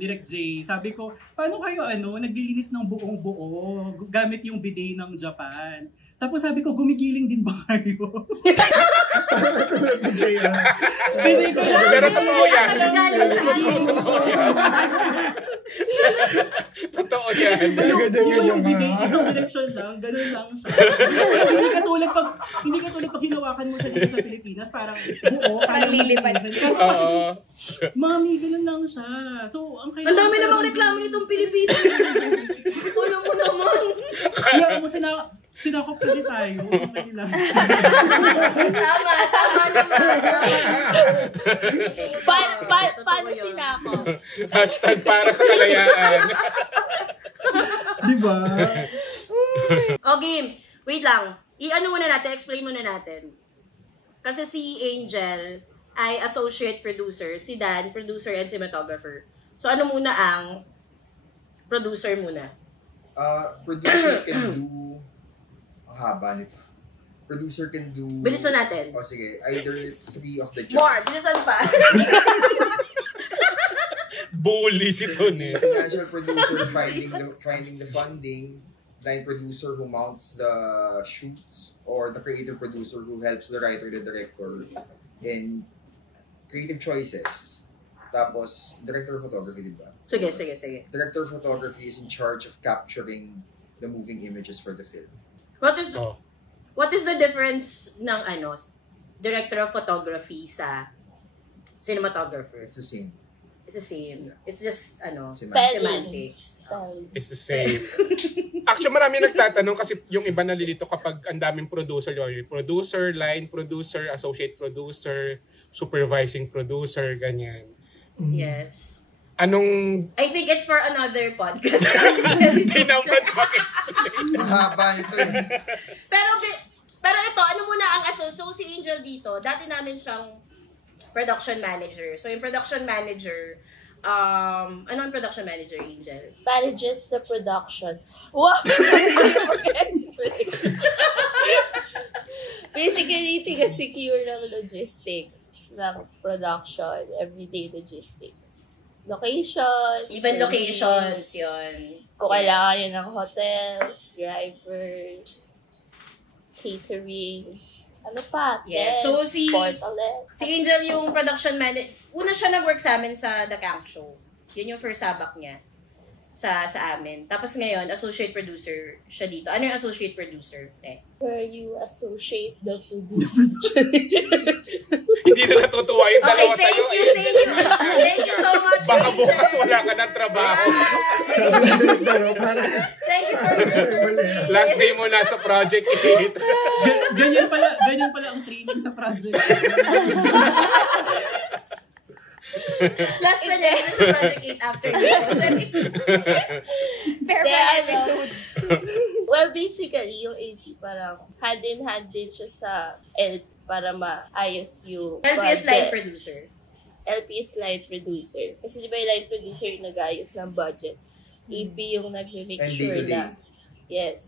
Direct J. Sabi ko, paano kayo naglilinis ng buong buo gamit yung bidet ng Japan? Tapos sabi ko, gumigiling din ba kayo? Pero totoo yan. Natatagalog siya. Totoo yan. Yung bidet, isang direction lang, ganun lang siya. Hindi katulad pag hinawakan mo siya dito sa Pilipinas, parang buo, parang lilipad. Kasi, mami, ganun lang siya. So, ang dami namang reklamo nitong Pilipinas. Ano mo naman? Kaya mo sinakop kasi tayo. Okay lang. Tama naman. Paano sinako? Hashtag para sa kalayaan. Diba? Okay, wait lang. Explain muna natin. Kasi si Angel ay associate producer, si Dan, producer and cinematographer. So ano muna ang producer muna? Producer can do haba nito. Producer can do... Bilisan natin. Sige. Either 3 of the jobs. More! Bilisan pa! Bully si Tony. Financial producer finding the funding, line producer who mounts the shoots, or the creative producer who helps the writer, the director in creative choices. Tapos, director of photography, di ba? Sige. Director of photography is in charge of capturing the moving images for the film. What is the difference ng director of photography sa cinematographer? It's the same. It's the same. It's just Semantics. semantics. It's the same. Actually, marami nagtatanong kasi yung iba nalilito kapag ang daming producer. Producer, line producer, associate producer, supervising producer, ganyan. Yes. I think it's for another podcast. Hindi naman mag-explain. Mahaba nito eh. Pero ito, muna ang so si Angel dito, dati namin siyang production manager. So yung production manager, ano ang production manager, Angel? Manages the production. Wow! Basically, tiga-secure ng logistics ng production, everyday logistics. Location. Even locations, yun. Kung kailangan yun ng hotels, drivers, catering, ano pa? Yes. So si Angel yung production manager. Una siya nag-work sa amin sa The Kank Show. Yun yung first sabak niya sa amin. Tapos ngayon, associate producer siya dito. Ano yung associate producer? Where you associate the producer. Hindi na natutuwa yung dalawa sa'yo. Thank you so much, Baka Angel. bukas wala ka ng trabaho. Thank you for your service. Last day mo na sa Project 8. Ganyan pala ang training sa project. Last na niya, ito siya Project 8 after the Fair episode. Well, basically, yung AP parang hand-in-hand din siya sa LP para maayos yung LPS line producer. LPS line producer. Kasi di ba yung line producer yung nag-ayos ng budget? AP yung nag-make sure na... Yes.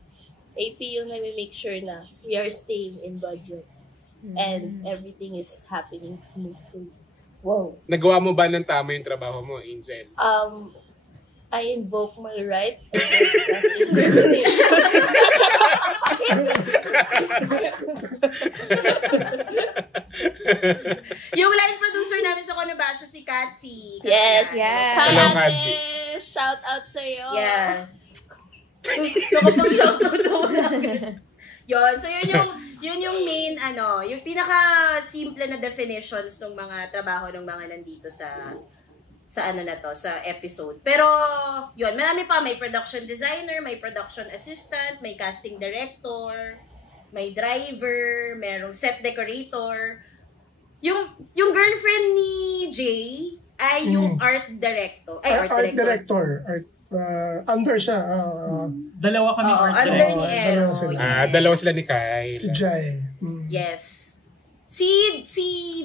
AP yung nag-make sure na we are staying in budget. And everything is happening smoothly. Wow. Nagawa mo ba ng tama yung trabaho mo, Angel? I invoke my right against that invitation. Yung line producer namin sa Conobacio, si Katsi. Yes. Hello, Katsi. Shout out sa'yo. Yeah. Nakapag-shout out naman. Yun. So, yun yung main, yung pinaka-simple na definitions ng mga trabaho ng mga nandito sa episode. Pero, yun, marami pa. May production designer, may production assistant, may casting director, may driver, merong set decorator. Yung girlfriend ni Jay ay yung art director. Art director. Under siya. Dalawa kami art under director. ni Ero. Dalawa sila ni Kyle. Si Jai. Yes. Si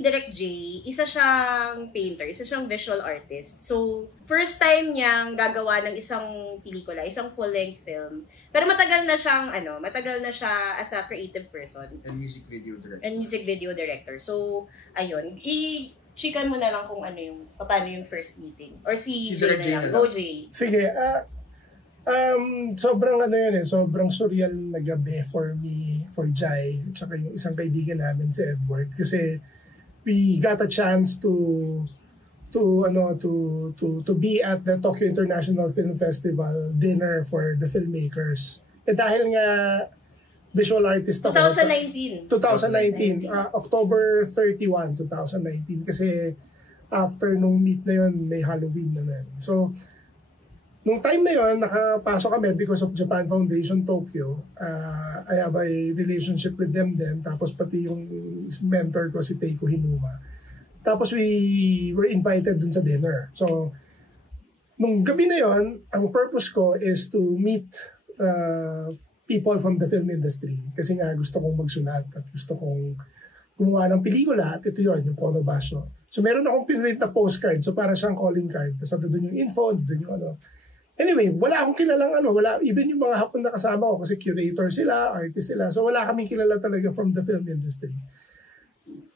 Direct J, isa siyang painter, isa siyang visual artist. So, first time niyang gagawa ng isang pelikula, isang full-length film. Pero matagal na siya as a creative person. And music video director. So, ayun. I-chikan mo na lang kung paano yung first meeting. Or si Jay na lang. Go, Jay. Sige. Sobrang surreal na gabi for me, for Jai, at saka yung isang kaibigan namin si Edward, kasi we got a chance to be at the Tokyo International Film Festival dinner for the filmmakers. Dahil nga visual artist ako. 2019. October 31, 2019. Kasi after nung meet na yun, may Halloween na. So, nung time na yun, nakapasok kami because of Japan Foundation Tokyo. I have a relationship with them then. Tapos pati yung mentor ko, si Teiko Hinuma. Tapos we were invited dun sa dinner. So, nung gabi na yun, ang purpose ko is to meet people from the film industry. Kasi nga gusto kong magsulat at gusto kong gumawa ng pelikula. At ito yun, yung Conobacio. So, meron akong pinrint na postcard. So, para siyang calling card. Tapos doon yung info, doon yung Anyway, wala akong kilalang even yung mga hapon na kasama ko kasi curator sila, artist sila. So wala kaming kilala talaga from the film industry.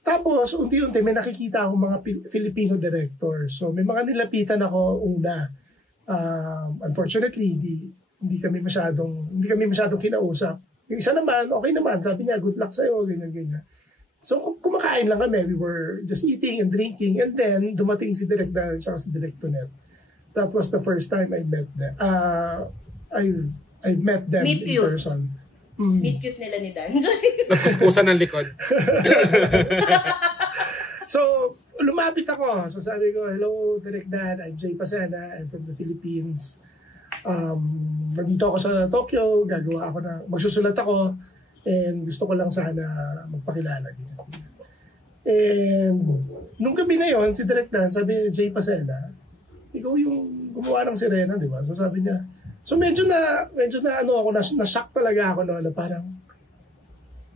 Tapos, unti-unti may nakikita akong mga Filipino directors. So may mga nilapitan ako una. Unfortunately, hindi kami masyadong kinausap. Yung isa naman, okay naman, sabi niya, good luck sa'yo, ganyan. So, kumakain lang kami. We were just eating and drinking. And then, dumating si Direk Dan, siya si Direk Tonet. That was the first time I met them. I've met them Meet in you. person. Meet cute nila ni Dan. Nagkuskusan ng likod. So, lumapit ako. So, sabi ko, hello, Direk Dan. I'm Jay Pasena. I'm from the Philippines. Nandito ako sa Tokyo. magsusulat ako. And gusto ko lang sana magpakilala. And nung gabi na yon, si Direk Dan, sabi niya, Jay Pasena, ikaw yung gumawa ng Sirena, di ba? So sabi niya, so medyo na na-shock talaga ako na parang,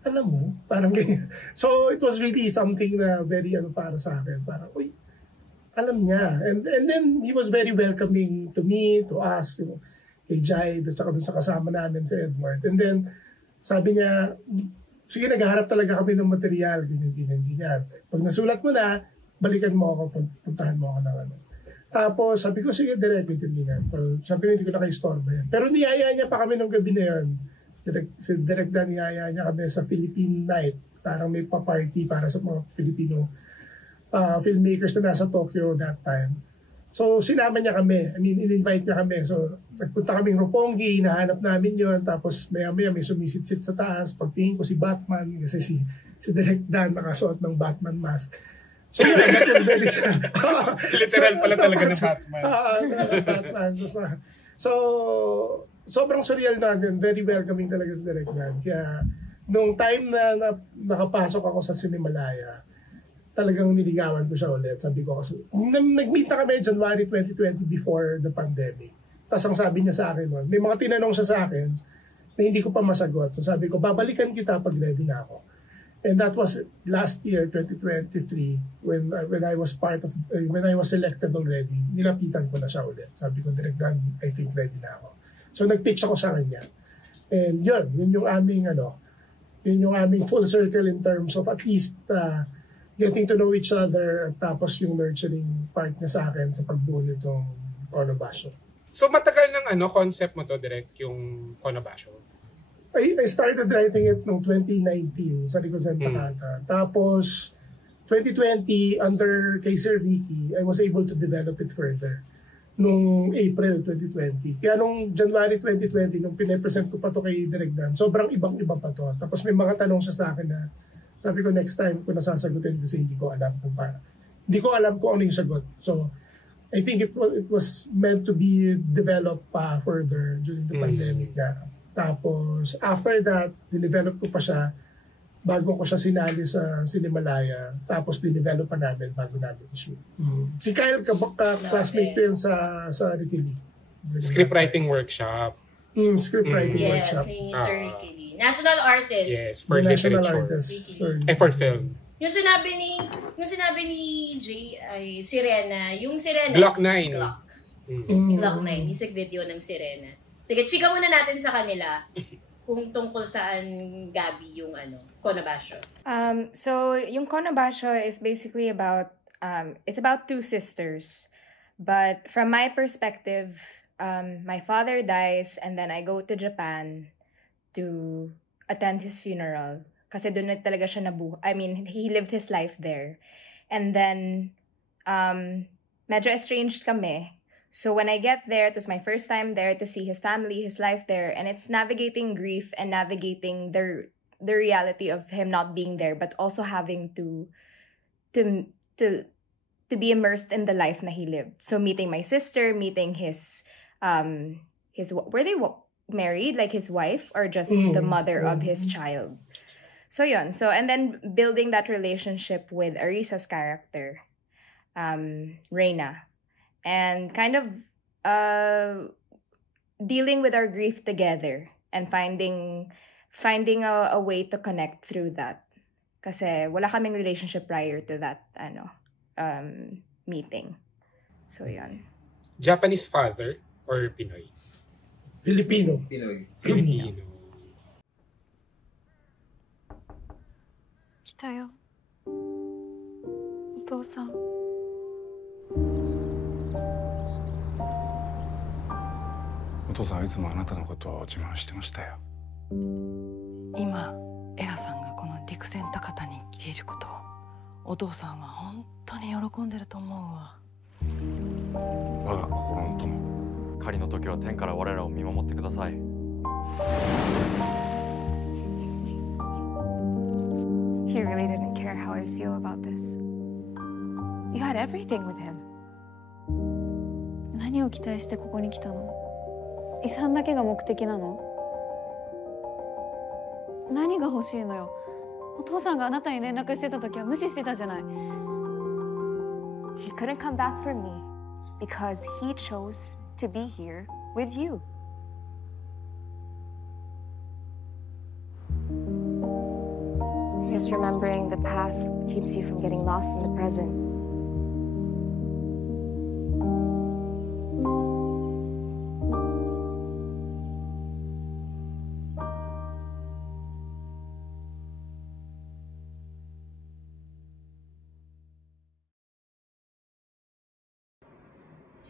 alam mo, parang ganyan. So it was really something na very para sa akin. Parang, uy, alam niya. And then he was very welcoming to me, to us, kay Jai, at saka sa kasama namin sa Edward. And then, sabi niya, sige, naghaharap talaga kami ng material, ganyan. Pag nasulat mo na, balikan mo ako, puntahan mo ako ng ano. Tapos, sabi ko, sige, direct, ganyan. So, sabi ko, hindi ko na kayo-store ba yan. Pero niyaya niya pa kami nung gabi na yun. Si Direk Dan, niyaya niya kami sa Philippine Night. Parang may pa-party para sa mga Filipino filmmakers na nasa Tokyo that time. So, sinama niya kami. I mean, in-invite niya kami. So, nagpunta kaming Roppongi, hinahanap namin yon. Tapos, maya-maya may sumisit-sit sa taas. Pagtingin ko si Batman, kasi si Direk Dan nakasuot ng Batman mask. So, yeah, that was very sad. Literal pala talaga ng Batman. Batman. So, sobrang surreal natin. Very welcoming talaga si Direk Dan. Kaya, nung time na nakapasok ako sa Cinemalaya, talagang niligawan ko siya ulit. Sabi ko kasi, nag-meet na kami January 2020 before the pandemic. Tapos ang sabi niya sa akin nun, may mga tinanong siya sa akin na hindi ko pa masagot. So sabi ko, babalikan kita pag ready na ako. And that was last year, 2023, when I was when I was selected already, nilapitan ko na siya ulit. Sabi ko, Direk Dan, I think ready na ako. So nag-pitch ako sa kanya. And yun yung aming full circle in terms of at least getting to know each other at tapos yung nurturing part niya sa akin sa pagbuo nitong Konobasyo. So matagal ng concept mo to, Direk, yung Konobasyo? I started writing it noong 2019 sa Ricosen Takata. Tapos 2020 under kay Sir Ricky, I was able to develop it further nung April 2020. Kaya nung January 2020, nung pinapresent ko pa to kay Direk Dan, sobrang ibang-iba pa to. Tapos may mga tanong siya sa akin na sabi ko next time ko nasasagutin kasi hindi ko alam kung ano yung sagot. So, I think it was meant to be developed pa further during the pandemic na. Tapos, after that, dinevelop ko pa siya bago ko siya sinali sa Cinemalaya. Tapos, dinevelop pa namin bago namin i-shoot. Si Kyle, classmate ko yun sa Ricky Lee. Scriptwriting workship. Scriptwriting workshop. Yes, yung Sir Ricky Lee. National artist. Yes, for literature. And for film. Yung sinabi ni Jay ay Sirena. Yung Sirena. Glock 9. Glock 9. Music video ng Sirena. Sige, chika muna natin sa kanila kung tungkol saan Gabi yung Konobasyo. So, yung Konobasyo is basically about, it's about two sisters. But from my perspective, my father dies and then I go to Japan to attend his funeral. Kasi doon na talaga siya he lived his life there. And then, medyo estranged kami. So when I get there, it was my first time there to see his family, his life there. And it's navigating grief and navigating the reality of him not being there, but also having to be immersed in the life na he lived. So meeting my sister, meeting his were they married, like his wife, or just the mother of his child? So yun. So, and then building that relationship with Arisa's character, Reina, and kind of dealing with our grief together and finding a way to connect through that. Kasi wala kaming relationship prior to that meeting. So yun. Japanese father or Pinoy? Filipino. Filipino. 来たよ。お父さん。お父さんはいつもあなたのことを自慢してましたよ。今エラさんがこの陸前高田に来ていることをお父さんは本当に喜んでると思うわ。我が心の友。狩りの時は天から我らを見守ってください。He really didn't care how I feel about this. You had everything with him. 何を期待してここに来たの？遺産だけが目的なの？何が欲しいのよ。お父さんがあなたに連絡してた時は無視してたじゃない。He couldn't come back for me because he chose to be here with you. I guess remembering the past keeps you from getting lost in the present.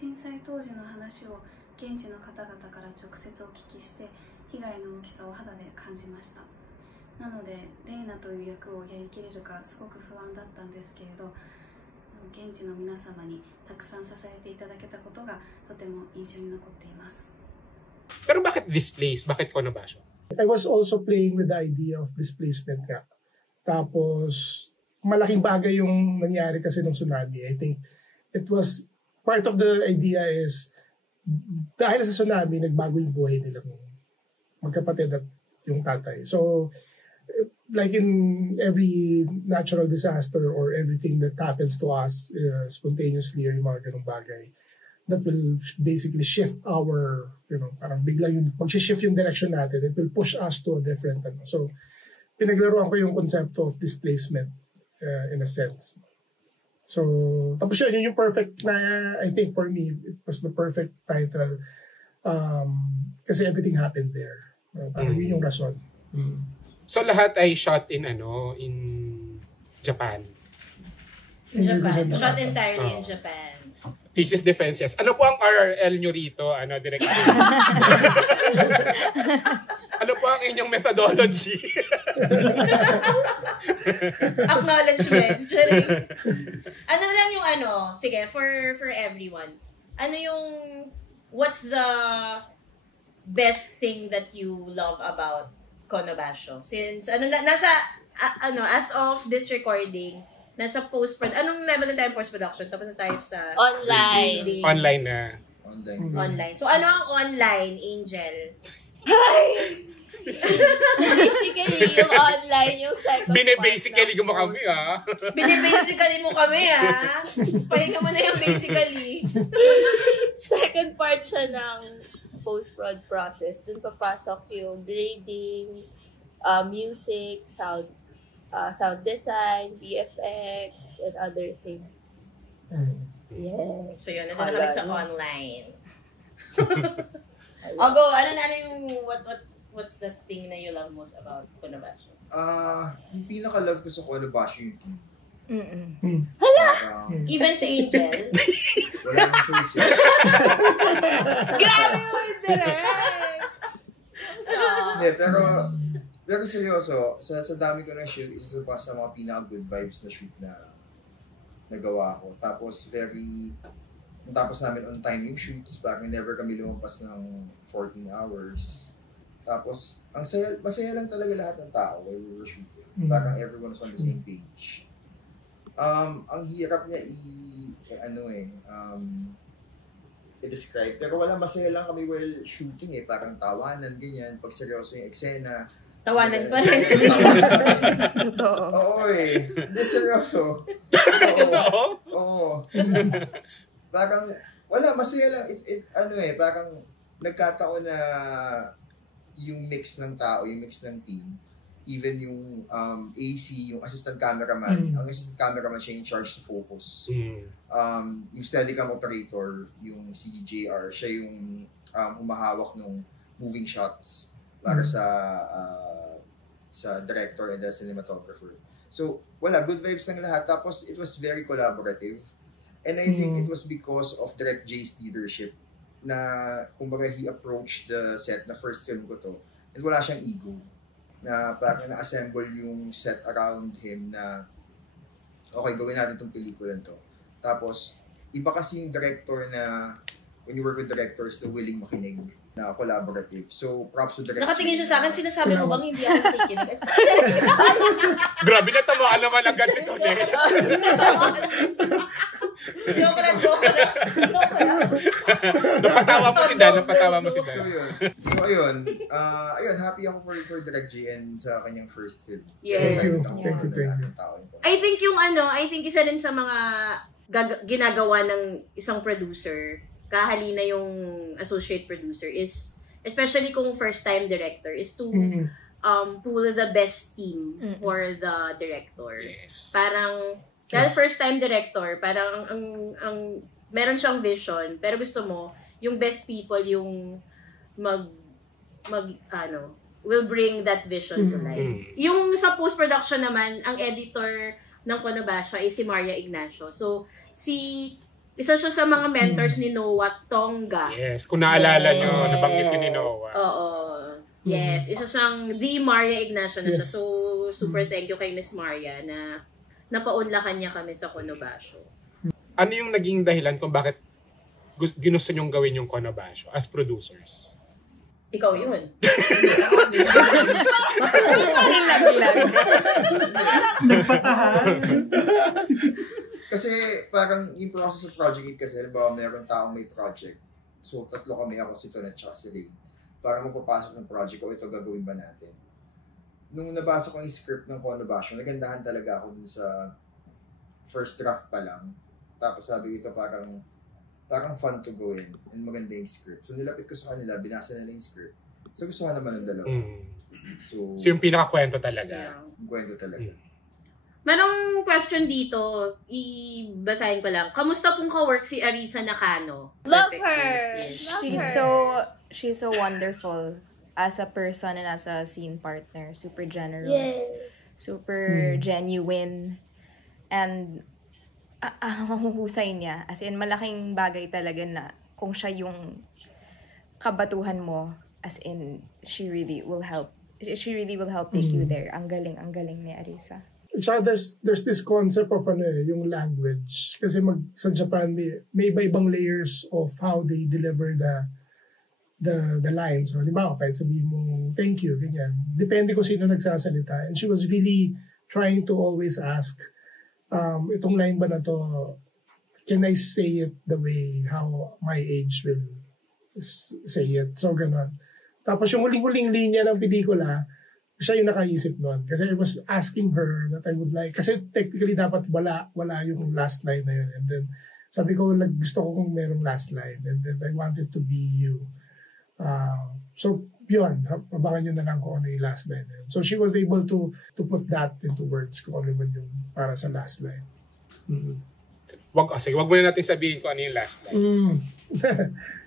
Shinsai 当時の話を現地の方々から直接お聞きして被害の大きさを肌で感じました。なのでレイナという役をやりきれるかすごく不安だったんですけれど、現地の皆様にたくさん支えていただけたことがとても印象に残っています。Pero bakit displace? Bakit Conobacio? I was also playing with the idea of displacement nga. Tapos, malaking bagay yung nangyari kasi ng tsunami. I think it was, part of the idea is, dahil sa tsunami, nagbago yung buhay nilang magkapatid at yung tatay. So, like in every natural disaster or everything that happens to us spontaneously or yung mga ganung bagay, that will basically shift our, parang biglang yung, pag-shift yung direction natin, it will push us to a different, So, pinaglaruan ko yung konsepto of displacement in a sense. So, tapos yun yung perfect na, I think for me, it was the perfect title kasi everything happened there. Parang yun yung rason. So lahat ay shot in Japan. In Japan. Shot entirely in Japan. Thesis defenses. Ano po ang RRL nyo rito, Director? Ano po ang inyong methodology? Acknowledgements. Ano lang yung sige, for everyone. Ano yung, what's the best thing that you love about Conobacio? Since, as of this recording, nasa post-production, anong level na tayo post-production? Tapos na tayo sa... Online. Online na. Online. So, ano ang online, Angel? So, basically, yung online, yung second Bine-basically mo kami, ha? Bine-basically mo kami, ha? Pahinga mo na yung basically. Second part siya ng post-prod process. Dun papasok yung grading, music, sound design, VFX, and other things. Yes. So yun, nandun na kami sa online. Go, ano yung, what's the thing na you love most about Conobacio? Yung pinaka-love ko sa Conobacio yung team. Hala! Even si Angel? Wala nang choice. Grabe mo yung direct! Pero seryoso, sa dami ko na shoot, isa pa sa mga pinaka-good vibes na shoot na nagawa ko. Tapos natapos namin on time yung shoots, parang never kami lumampas ng 14 hours. Tapos, masaya lang talaga lahat ng tao while we were shooting. Parang everyone was on the same page. Ang hirap niya i-describe. Pero wala, masaya lang kami while shooting parang tawanan, ganyan. Pag seryoso yung eksena. Tawanan pa rin. Totoo. Oo Hindi, seryoso. Totoo? Oo. Parang, wala, masaya lang. Parang nagkataon na yung mix ng tao, yung mix ng team, even yung AC, yung assistant cameraman, ang assistant cameraman siya in charge to focus. Yung Steadicam operator, yung CJR, siya yung humahawak ng moving shots para sa director and the cinematographer. So, wala, good vibes ng lahat. Tapos, it was very collaborative. And I think it was because of Direct J's leadership na kumbaga he approached the set na first film ko to and wala siyang ego na parang na-assemble yung set around him na okay, gawin natin itong pelikulan to. Tapos, iba kasi yung director na when you work with directors na willing makinig na collaborative. So, props to director. Nakatingin siya sa akin, sinasabi mo bang hindi ako nakikinig? Grabe na tamaan naman agad si Tonel. Joke lang. Napatawa mo si Dan, So, ayun, happy ako for Direct JN sa kanyang first film. Yes. Thank you. I think isa rin sa mga ginagawa ng isang producer, kahalina yung associate producer, is, especially kung first-time director, is to pull the best team for the director. Yes. Parang, dahil first-time director, parang ang meron siyang vision, pero gusto mo, yung best people yung will bring that vision to life. Yung sa post-production naman, ang editor ng Konobasha is si Maria Ignacio. So, isa siya sa mga mentors ni Noah Tonga. Yes, kung naalala nyo, nabanggitin ni Noah. Oo. Yes, isa siyang the Maria Ignacio na siya. So, super thank you kay Miss Maria na napaunlakan niya kami sa Konobasha. Ano yung naging dahilan kung bakit ginusto nyong gawin yung Konobasha as producers? Ikaw yun. Nagpasahan. Kasi parang yung process of Project 8 kasi, halimbawa meron taong may project. So, tatlo kami, ako, si Ton at saka si Ray. Parang magpapasok ng project, o ito gagawin ba natin? Nung nabasa ko yung script ng Konobasha, nagandahan talaga ako dun sa first draft pa lang. Tapos sabi ko, parang fun to go in and maganda yung script. So, nilapit ko sa kanila, binasa nila yung script. So, gusto naman ng dalawa. So, yung pinaka-kwento talaga. Yung kwento talaga. Merong question dito, ibasahin ko lang. Kamusta pong ka-work si Arisa Nakano? Love her! Yes. She's so wonderful as a person and as a scene partner. Super generous. Yes. Super genuine. And ang husay niya. As in, malaking bagay talaga na kung siya yung kabatuhan mo, as in, she really will help take you there. Ang galing ni Arisa. So there's this concept of yung language. Kasi sa Japan may iba-ibang layers of how they deliver the lines. So, halimbawa, kahit sabihin mo, thank you, ganyan. Depende kung sino nagsasalita. And she was really trying to always ask, itong line ba na to, can I say it the way how my age will say it? So, ganon. Tapos yung huling-huling linya ng pelikula, siya yung nakaisip nun. Kasi I was asking her that I would like, kasi technically dapat wala yung last line na yun. And then, sabi ko, gusto ko kung merong last line. And then I wanted to be you. So, yun. Abangan nyo na lang kung ano yung last line na yun. So, she was able to put that into words kung ano man yung para sa last line. Wag mo na natin sabihin kung ano yung last line.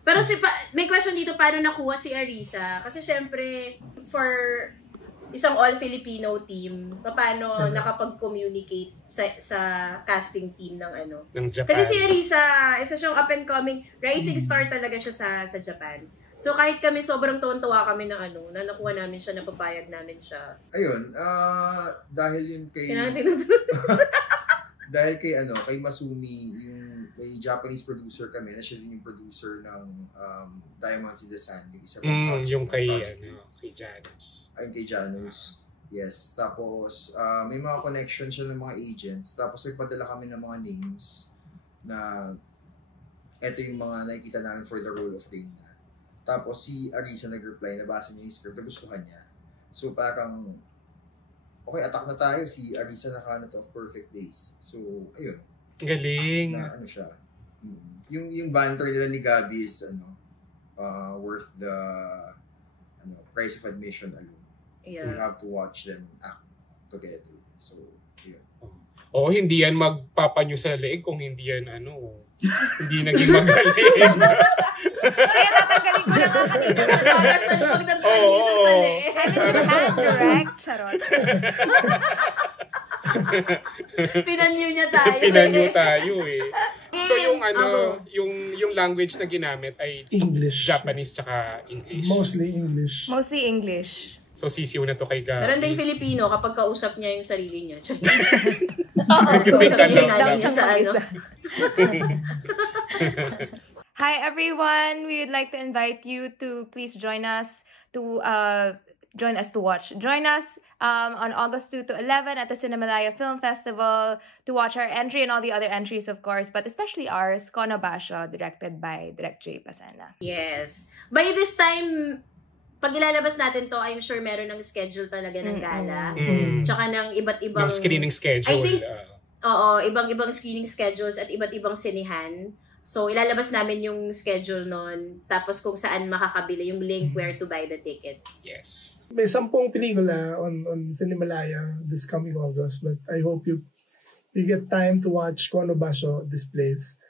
Pero may question dito, paano nakuha si Arisa? Kasi syempre, for isang all-Filipino team, paano nakapag-communicate sa casting team ng Japan. Kasi si Arisa, isa siyang up-and-coming, rising star talaga siya sa Japan. So kahit kami sobrang tuwan-tuwa kami na nakuha namin siya, napapayag namin siya. Ayun, dahil yun kay... dahil kay Masumi, may Japanese producer kami, na siya din yung producer ng Diamonds in the Sand, yung isa yung kay Janus. Ayun, kay Janus. Yes. Tapos, may mga connection siya ng mga agents. Tapos, nagpadala kami ng mga names na eto yung mga nakikita namin for the role of Reina. Tapos, si Arisa nag-reply, nabasa niya yung script, nagustuhan niya. So, parang, okay, attack na tayo. Si Arisa Nakano to of Perfect Days. So, ayun. Galing. Na siya. Yung banter nila ni Gabby is worth the price of admission alone. Yeah. We have to watch them act together. So, yun. Oo, hindi yan magpapanyo sa leeg kung hindi yan hindi naging magaling. Kaya tatanggalin ko na nga kanina. Para sa pagdagdag sa leeg. Direct, charot. Pinanyo niya tayo. Pinanyo tayo eh. So yung yung language na ginamit ay English. Japanese tsaka English. Mostly English. Mostly English. So sisiw na to kay Gabi. Meron din Filipino kapag kausap niya yung sarili niya. Nag-fake Kausap niya yung ano. nanay niya sa ano. Hi everyone! We would like to invite you to please join us to watch. Join us on August 2 to 11 at the Cinemalaya Film Festival to watch our entry and all the other entries, of course, but especially ours, Kono Basho, directed by Direct J. Pasena. Yes. By this time, pag ilalabas natin to, I'm sure meron ng schedule talaga ng gala. Tsaka ng iba't ibang... Ng screening schedule. I think, ibang-ibang screening schedules at iba't ibang sinehan. So, ilalabas namin yung schedule nun. Tapos kung saan makakabili yung link where to buy the tickets. Yes. May 10 pelikula on Cinemalaya this coming August, but I hope you get time to watch Kono Basho, this place.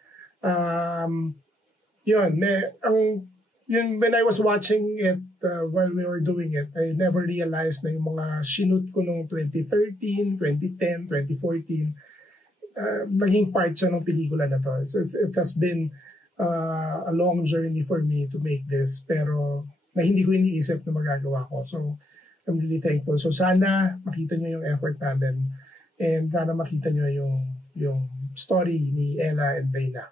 When I was watching it while we were doing it, I never realized na yung mga shoot ko noong 2013, 2010, 2014, naging part siya ng pelikula na to. So it has been a long journey for me to make this, pero na hindi ko iniisip na magagawa ko. So I'm really thankful. So sana makita nyo yung effort namin and sana makita nyo yung story ni Ella and Reyna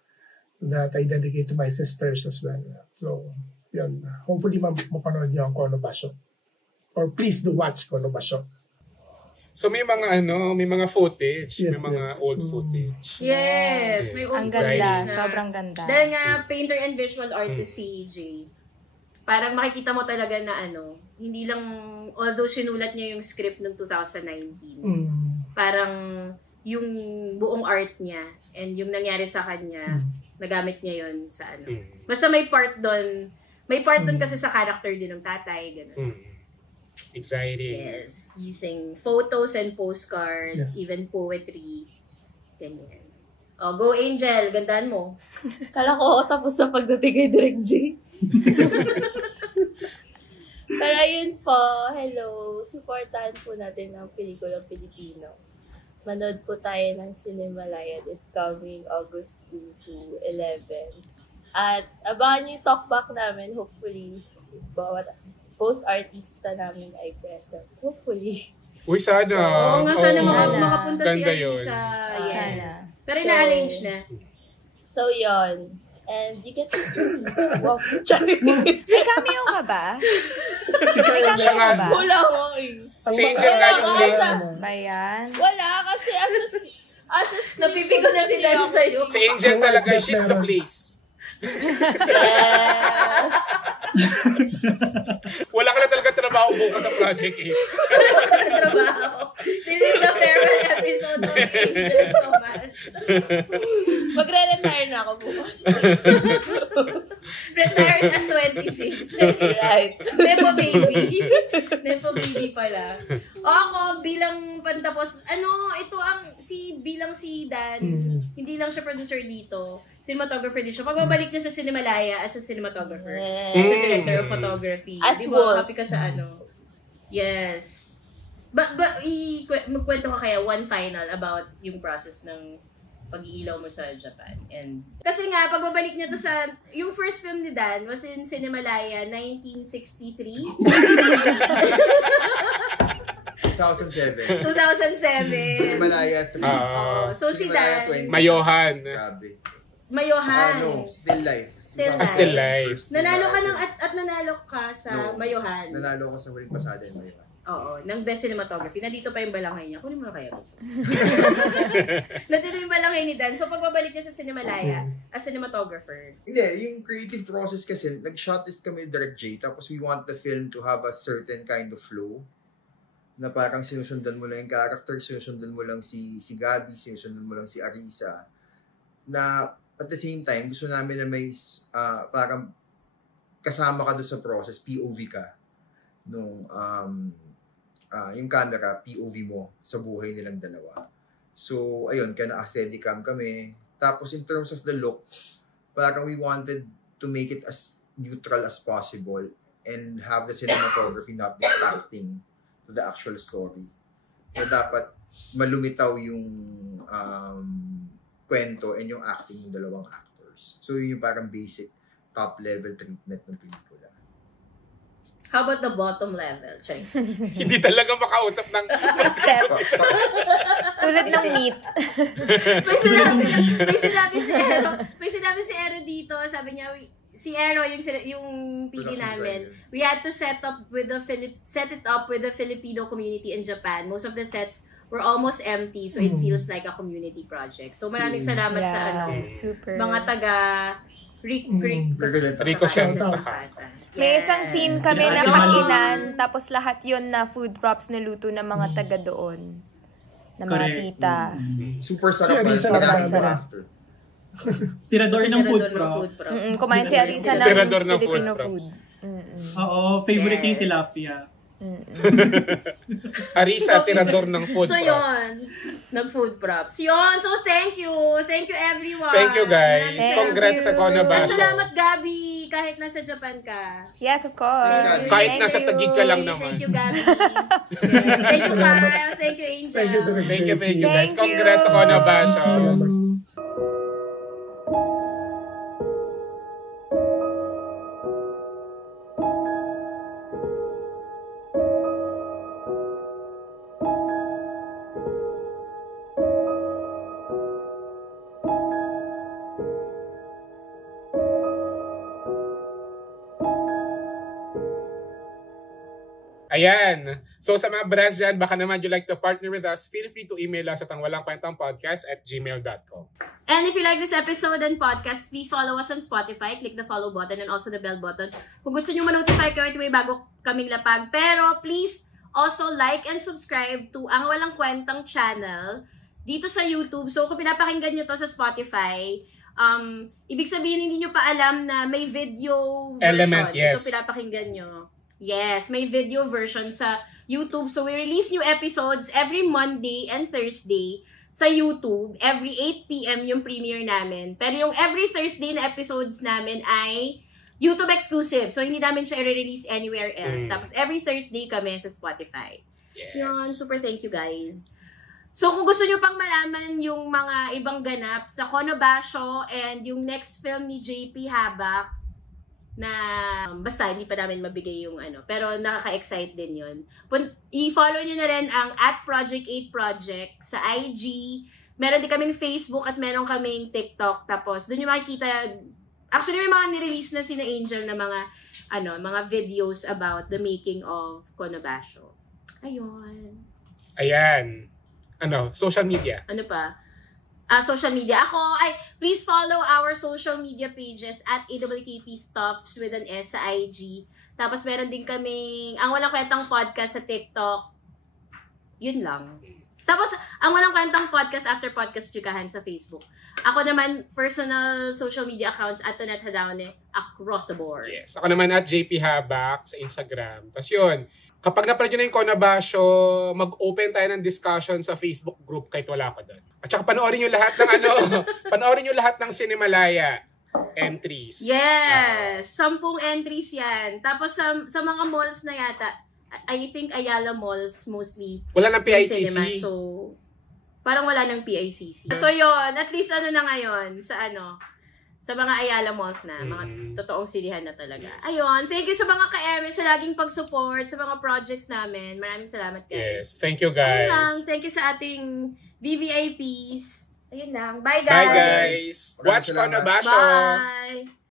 that I dedicate to my sisters as well. So, yun. Hopefully, mapanood niyo ang Kono Basho. Or please do watch Kono Basho. So, may mga footage. Yes, may mga old footage. Yes! May old Ang ganda. footage na. Sobrang ganda. Dahil nga, painter and visual artist si Jay. Parang makikita mo talaga na hindi lang, although sinulat niya yung script noong 2019, parang yung buong art niya and yung nangyari sa kanya, nagamit niya yon sa Basta may part doon kasi sa character din ng tatay, gano'n. Exciting. Yes. Using photos and postcards, Yes. even poetry. Ganyan. Oh, go Angel, gandaan mo. Kala ko tapos sa pagdating kay Direct J. Pero ayun po, hello. Supportahan po natin ang pelikulang Pilipino. Manood po tayo ng Cinemalaya this coming August 2 to 11. At abangan niyo yung talkback namin, hopefully. Both artista namin ay present. Hopefully. Uy, sana. Oo nga, sana makapunta si Ganda yun. Alisa. Sana. Pero ina-arrange na. So, yon. And you get to see. Wow, Charlie. May cameo ka ba? Si Kyle Siya nga. Wala ko eh. Si Angel nga yung place. Bayan. Wala kasi Napipigo na si Dan sa'yo. Si Angel talaga, she's the place. Yes. Wala ka na talaga trabaho bukas sa Project 8. Trabaho. This is the farewell episode of Angel Thomas. Magre-retire na ako bukas. Retired at 26. Right. Nepo baby. Nepo baby pala. O ako, bilang pantapos, bilang si Dan, hindi lang siya producer dito, cinematographer din siya. Pagbabalik niya sa Cinemalaya as a cinematographer. As a director of photography. As Di well. ba? Happy ka sa Yes. Magkwento ka kaya one final about yung process ng pag-iilaw mo sa Japan. And kasi nga, pagbabalik niya to sa, yung first film ni Dan was in Cinemalaya 1963. 2007. 2007. Cinemalaya 3. So si Dan, Mayohan. Grabe. Mayohan. Still Life. Still Life. Nanalo ka at nanalo ka sa Mayohan. Nanalo ko sa huling pasada yung Mayohan. Oo, ng best cinematography. Nandito pa yung balangay niya. Kunin mo na kaya gusto. Nandito yung balangay ni Dan. So, pagbabalik niya sa Cinemalaya as cinematographer. Hindi, yung creative process kasi, nag-shot list kami Direct J, tapos we want the film to have a certain kind of flow, na parang sinusundan mo lang yung character, sinusundan mo lang si Gabi, sinusundan mo lang si Arisa, na at the same time, gusto namin na may parang kasama ka doon sa process, POV ka, nung yung camera, POV mo sa buhay nilang dalawa. So, ayun, kaya na-steadicam kami. Tapos, in terms of the look, parang we wanted to make it as neutral as possible and have the cinematography not distracting to the actual story. So, dapat malumitaw yung kwento and yung acting ng dalawang actors. So yun yung parang basic top-level treatment ng pelikula. How about the bottom level? Hindi talaga makausap ng steps. Tulad ng meat. may sinabi si Ero dito, sabi niya, si Ero, yung pili namin, we had to set it up with the Filipino community in Japan. Most of the sets were almost empty, so it feels like a community project. So maraming salamat sa mga taga Rico Center. May isang scene kami na kainan, tapos lahat yon na food props na luto ng mga taga doon. Na mga tita. Super sarap pa. Tirador ng food props. Kumain si Arisa ng Filipino food. Oo, favorite niya yung tilapia. Arisa, tirador ng food props. So yun, nag-food props. Yun, so thank you. Thank you everyone. Thank you guys. Congrats sa Konobaso. At salamat Gabi, kahit nasa Japan ka. Yes, of course. Kahit nasa Taguig ka lang naman. Thank you Gabi. Yes. Thank you Kyle. Thank you Angel. Thank you guys. Congrats sa Konobaso. Ayan. So sa mga brands dyan, baka naman you like to partner with us, feel free to email us at angwalangkwentangpodcast@gmail.com. And if you like this episode and podcast, please follow us on Spotify. Click the follow button and also the bell button. Kung gusto nyo ma-notify kayo may bago kaming lapag. Pero please also like and subscribe to Ang Walang Kwentang channel dito sa YouTube. So kung pinapakinggan nyo to sa Spotify, ibig sabihin hindi nyo pa alam na may video version. Element, yes. Ito pinapakinggan nyo. Yes, may video version sa YouTube. So we release new episodes every Monday and Thursday sa YouTube. Every 8 p.m. yung premiere namin. Pero yung every Thursday na episodes namin ay YouTube exclusive. So hindi namin siya i-release anywhere else. Tapos every Thursday kami sa Spotify. Yes. Yun, super thank you guys. So kung gusto nyo pang malaman yung mga ibang ganap sa Konobaso and yung next film ni JP Habak, na basta hindi pa namin mabigay yung pero nakaka-excite din yun. I-follow nyo na rin ang @Project8Project sa IG. Meron din kaming Facebook at meron kaming TikTok. Tapos doon nyo makikita, actually may mga nirelease na sina Angel na mga videos about the making of Konobaso. Ayun. Ayan. Social media. Ano pa? Social media. Please follow our social media pages at AWKPstuffs with an S sa IG. Tapos meron din kaming Ang Walang Kwentang Podcast sa TikTok. Yun lang. Tapos, Ang Walang Kwentang Podcast after podcast chikahan sa Facebook. Ako naman, personal social media accounts at Tonet Hadaone across the board. Yes. Ako naman at JP Habak sa Instagram. Tapos yun, kapag napanood nyo na yung Konobaso, mag-open tayo ng discussion sa Facebook group kahit wala ka doon. At saka panoorin nyo lahat ng panoorin nyo lahat ng Cinemalaya entries. Yes! 10 entries yan. Tapos sa mga malls na yata, I think Ayala Malls mostly. Wala ng PICC. Cinema, so, parang wala ng PICC. So yun, at least na ngayon sa sa mga Ayala Malls na, mga totoong silihan na talaga. Yes. Ayun, thank you sa mga ka-M, sa laging pag-support, sa mga projects namin. Maraming salamat guys. Yes, thank you guys. Ayun lang, thank you sa ating VVIPs. Ayun lang, bye guys! Bye guys! Watch Konobaso! Bye!